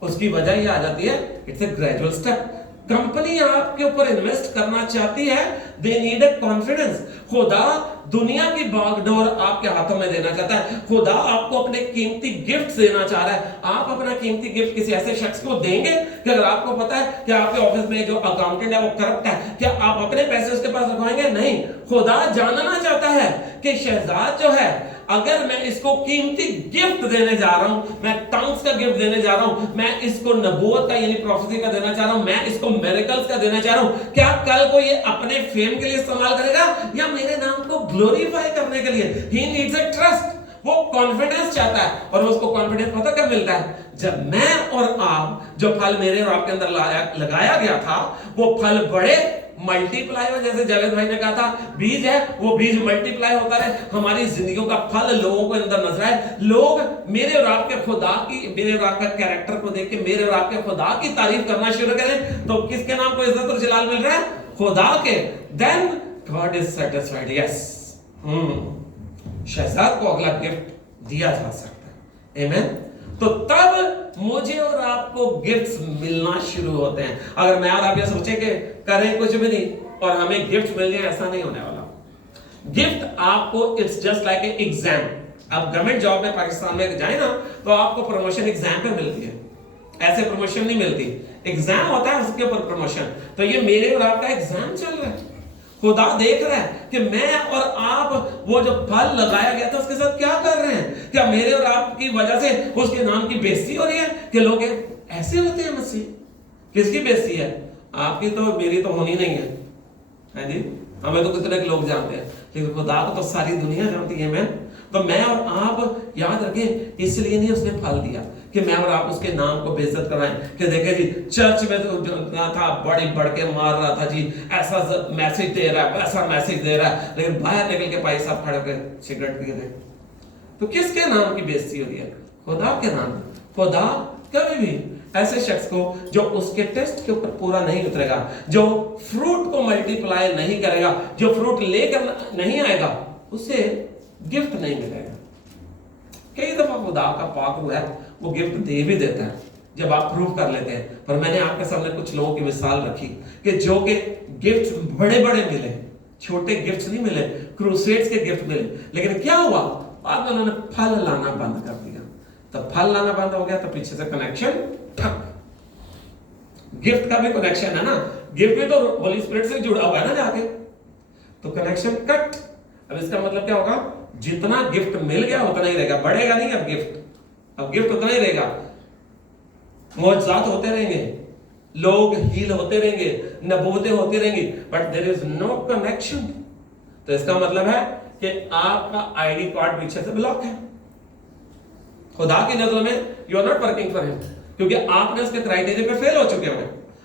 उसकी वजह ये आ जाती है, it's a gradual step. Company आपके ऊपर इन्वेस्ट करना चाहती है, दे नीड ए कॉन्फिडेंस। खुदा दुनिया की बागडोर आपके हाथों में देना चाहता है। खुदा आपको अपने कीमती गिफ्ट देना चाह रहा है। आप अपना कीमती गिफ्ट किसी ऐसे शख्स को देंगे कि अगर आपको पता है कि आपके ऑफिस में जो अकाउंटेंट है वो करप्ट है, क्या आप अपने पैसे उसके पास रखवाएंगे? नहीं। खुदा जानना चाहता है कि शहजाद जो है, अगर मैं इसको कीमती गिफ्ट देने जा रहा हूं, मैं टंग्स का गिफ्ट देने जा रहा हूं, मैं इसको नबूवत का यानी प्रोफेसी का देना चाह रहा हूं, मैं इसको मिरेकल्स का देना चाह रहा हूं, क्या कल को ये अपने फेम के लिए इस्तेमाल करेगा या मेरे नाम को ग्लोरीफाई करने के लिए? He needs a trust. वो कॉन्फिडेंस चाहता है, और उसको कॉन्फिडेंस पता कब मिलता है? जब मैं और आप, जो फल मेरे और आपके अंदर लगाया गया था, वो फल बड़े मल्टीप्लाई हो, जैसे जावेद भाई ने कहा था बीज है, वो बीज मल्टीप्लाई होता रहे, हमारी जिंदगियों का फल लोगों को अंदर नजर आए, लोग मेरे और आपके खुदा की, मेरे और आपका कैरेक्टर को देख के मेरे और आपके खुदा की तारीफ करना शुरू करें, तो किसके नाम को इज्जत और जलाल मिल रहा है? खुदा के। Then God is satisfied. Yes, Shahzad को अगला गिफ्ट दिया जा सकता है। आमीन। तो तब मुझे और आपको गिफ्ट्स मिलना शुरू होते हैं। अगर मैं और आप ये सोचे कि करें कुछ भी नहीं और हमें गिफ्ट मिल जाए, ऐसा नहीं होने वाला। गिफ्ट आपको, it's just like a exam. आप गवर्नमेंट जॉब में पाकिस्तान में जाए ना, तो आपको प्रमोशन एग्जाम पे मिलती है, ऐसे प्रमोशन नहीं मिलती, एग्जाम होता है उसके ऊपर प्रमोशन। तो ये मेरे और आपका एग्जाम चल रहा है। खुदा देख रहा है कि मैं और आप वो जो फल लगाया गया था उसके साथ क्या कर रहे हैं। क्या मेरे और आपकी वजह से उसके नाम की बेइज्जती हो रही है कि लोग ऐसे होते हैं? मसीह किसकी बेइज्जती है? आपकी तो, मेरी तो होनी नहीं है जी। हमें तो कितने लोग जानते हैं, लेकिन खुदा को तो सारी दुनिया जानती है। मैं तो मैं और आप याद रखें, इसलिए नहीं उसने फल दिया कि मैं और आप उसके नाम को बेइज्जत कराएं कि देखे जी चर्च में तो था, बड़ी बढ़ के मार रहा था जी, ऐसा मैसेज दे रहा है, वैसा मैसेज दे रहा है, लेकिन बाहर निकल के भाई साहब खड़े होकर सिगरेट पी रहे। तो किसके नाम की बेइज्जती हो रही है? खुदा के नाम। खुदा कभी भी ऐसे शख्स को जो उसके टेस्ट के ऊपर पूरा नहीं उतरेगा, जो फ्रूट को मल्टीप्लाई नहीं करेगा, जो फ्रूट लेकर नहीं आएगा, उसे गिफ्ट नहीं मिलेगा। कई दफा खुदा का पाक हुआ है, वो गिफ्ट दे भी देता है जब आप प्रूव कर लेते हैं। पर मैंने आपके सामने कुछ लोगों की मिसाल रखी कि जो के गिफ्ट बड़े बड़े मिले, छोटे गिफ्ट नहीं मिले, क्रूसेड्स के गिफ्ट मिले, लेकिन क्या हुआ? बाद में उन्होंने फल लाना बंद कर दिया। तो फल लाना बंद हो गया तो पीछे से कनेक्शन ठप। गिफ्ट का भी कनेक्शन है ना, गिफ्ट भी तो होली स्पिरिट से जुड़ा हुआ है ना जाके, तो कनेक्शन कट। अब इसका मतलब क्या होगा? जितना गिफ्ट मिल गया उतना ही रहेगा, बढ़ेगा नहीं। अब गिफ्ट उतना ही रहेगा, मौजज़ात होते रहेंगे, लोग हील होते रहेंगे, नबूवतें होती रहेंगी, but there is no connection. तो इसका मतलब है कि आपका आईडी कार्ड पीछे से ब्लॉक है। खुदा की नजरों में you are not working for him, क्योंकि आपने उसके क्राइटेरिया पे फेल हो चुके हो।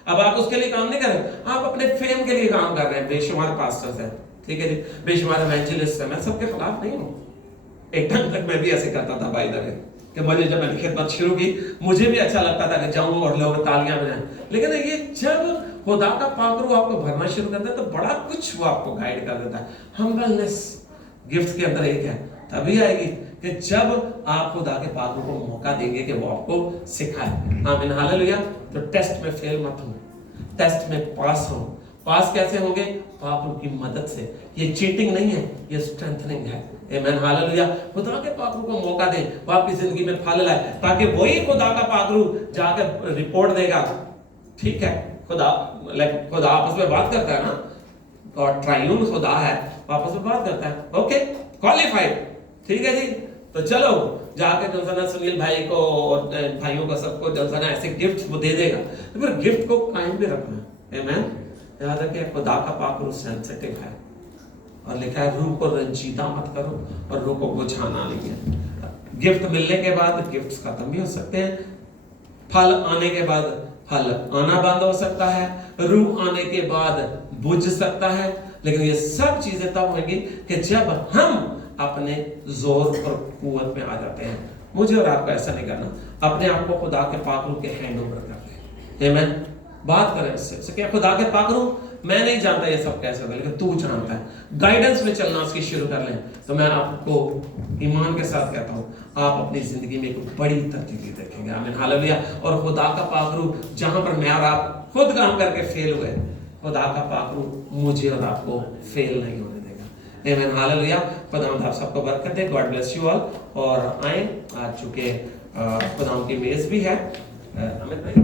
अब आप उसके लिए काम नहीं कर रहे, आप अपने फेम के लिए काम कर रहे हैं। बेशुमार पास्टर्स हैं, ठीक है जी, बेशुमार इवेंजलिस्ट हैं। मैं सबके खिलाफ नहीं हूं। एक टाइम तक मैं भी ऐसे करता था भाई दरे, कि मुझे जब मैंने खिदमत शुरू की मुझे भी अच्छा लगता था कि जाऊं और लोग तालियां बजाएं। लेकिन ये जब खुदा का पाक रूह आपको भरना शुरू करता है तो बड़ा कुछ वो आपको गाइड कर देता है। हम्बलनेस गिफ्ट के अंदर एक है, तभी आएगी कि जब आप खुदा के पाक रूह को मौका देंगे कि वो आपको सिखाए। आमीन, हालेलुया। तो टेस्ट में फेल मत हो, टेस्ट में पास हो। पास कैसे होंगे? पाक रूह की मदद से। ये चीटिंग नहीं है, ये स्ट्रेंथनिंग है। आमीन, हालेलुया। खुदा के पाक रूह को मौका दें, वो आपकी जिंदगी में फल लाए, ताकि वही खुदा का पाक रूह जाकर रिपोर्ट देगा। ठीक है, खुदा आपस में बात करता है ना, और ट्राइयून खुदा है, आपस में बात करता है। ओके, क्वालिफाइड, ठीक है जी। तो चलो जाकर जलसाना सुनील भाई को और भाइयों को सबको जलसाना ऐसे गिफ्ट वो दे देगा, तो फिर गिफ्ट को कायम भी रखना है। आमीन। याद रखिए, खुदा का पाक रूह सेंसिटिव है, और लिखा है रूह को रंजीदा मत करो, और रूह को बुझाना नहीं है। गिफ्ट मिलने के बाद गिफ्ट्स खत्म भी हो सकते हैं, फल आने के बाद फल आना बंद हो सकता है, रूह आने के बाद बुझ सकता है। लेकिन ये सब चीजें तब होंगी कि जब हम अपने जोर और कुव्वत में आ जाते हैं। मुझे और आपको ऐसा नहीं करना, अपने आप को खुदा के पाक रूह के हैंड ओवर कर ले। आमीन। बात करें इससे क्या खुदा के पाक रूह, मैं नहीं जानता ये सब कैसे होगा, लेकिन तू जानता है। गाइडेंस में चलना उसकी शुरू कर लें। तो मैं आपको ईमान के साथ कहता हूँ, आप अपनी जिंदगी में एक बड़ी तब्दीली देखेंगे। आमीन, हालेलुया। और खुदा का पाक रूह, जहां पर मैं और आप खुद काम करके फेल हुए, खुदा का पाक रूह मुझे और आपको फेल नहीं होने देगा। आमीन, हालेलुया। खुदावंद आप सबको बरकत दे। God bless you all. और आए, आ चुके खुदावंद की मेज भी है। अमित भाई,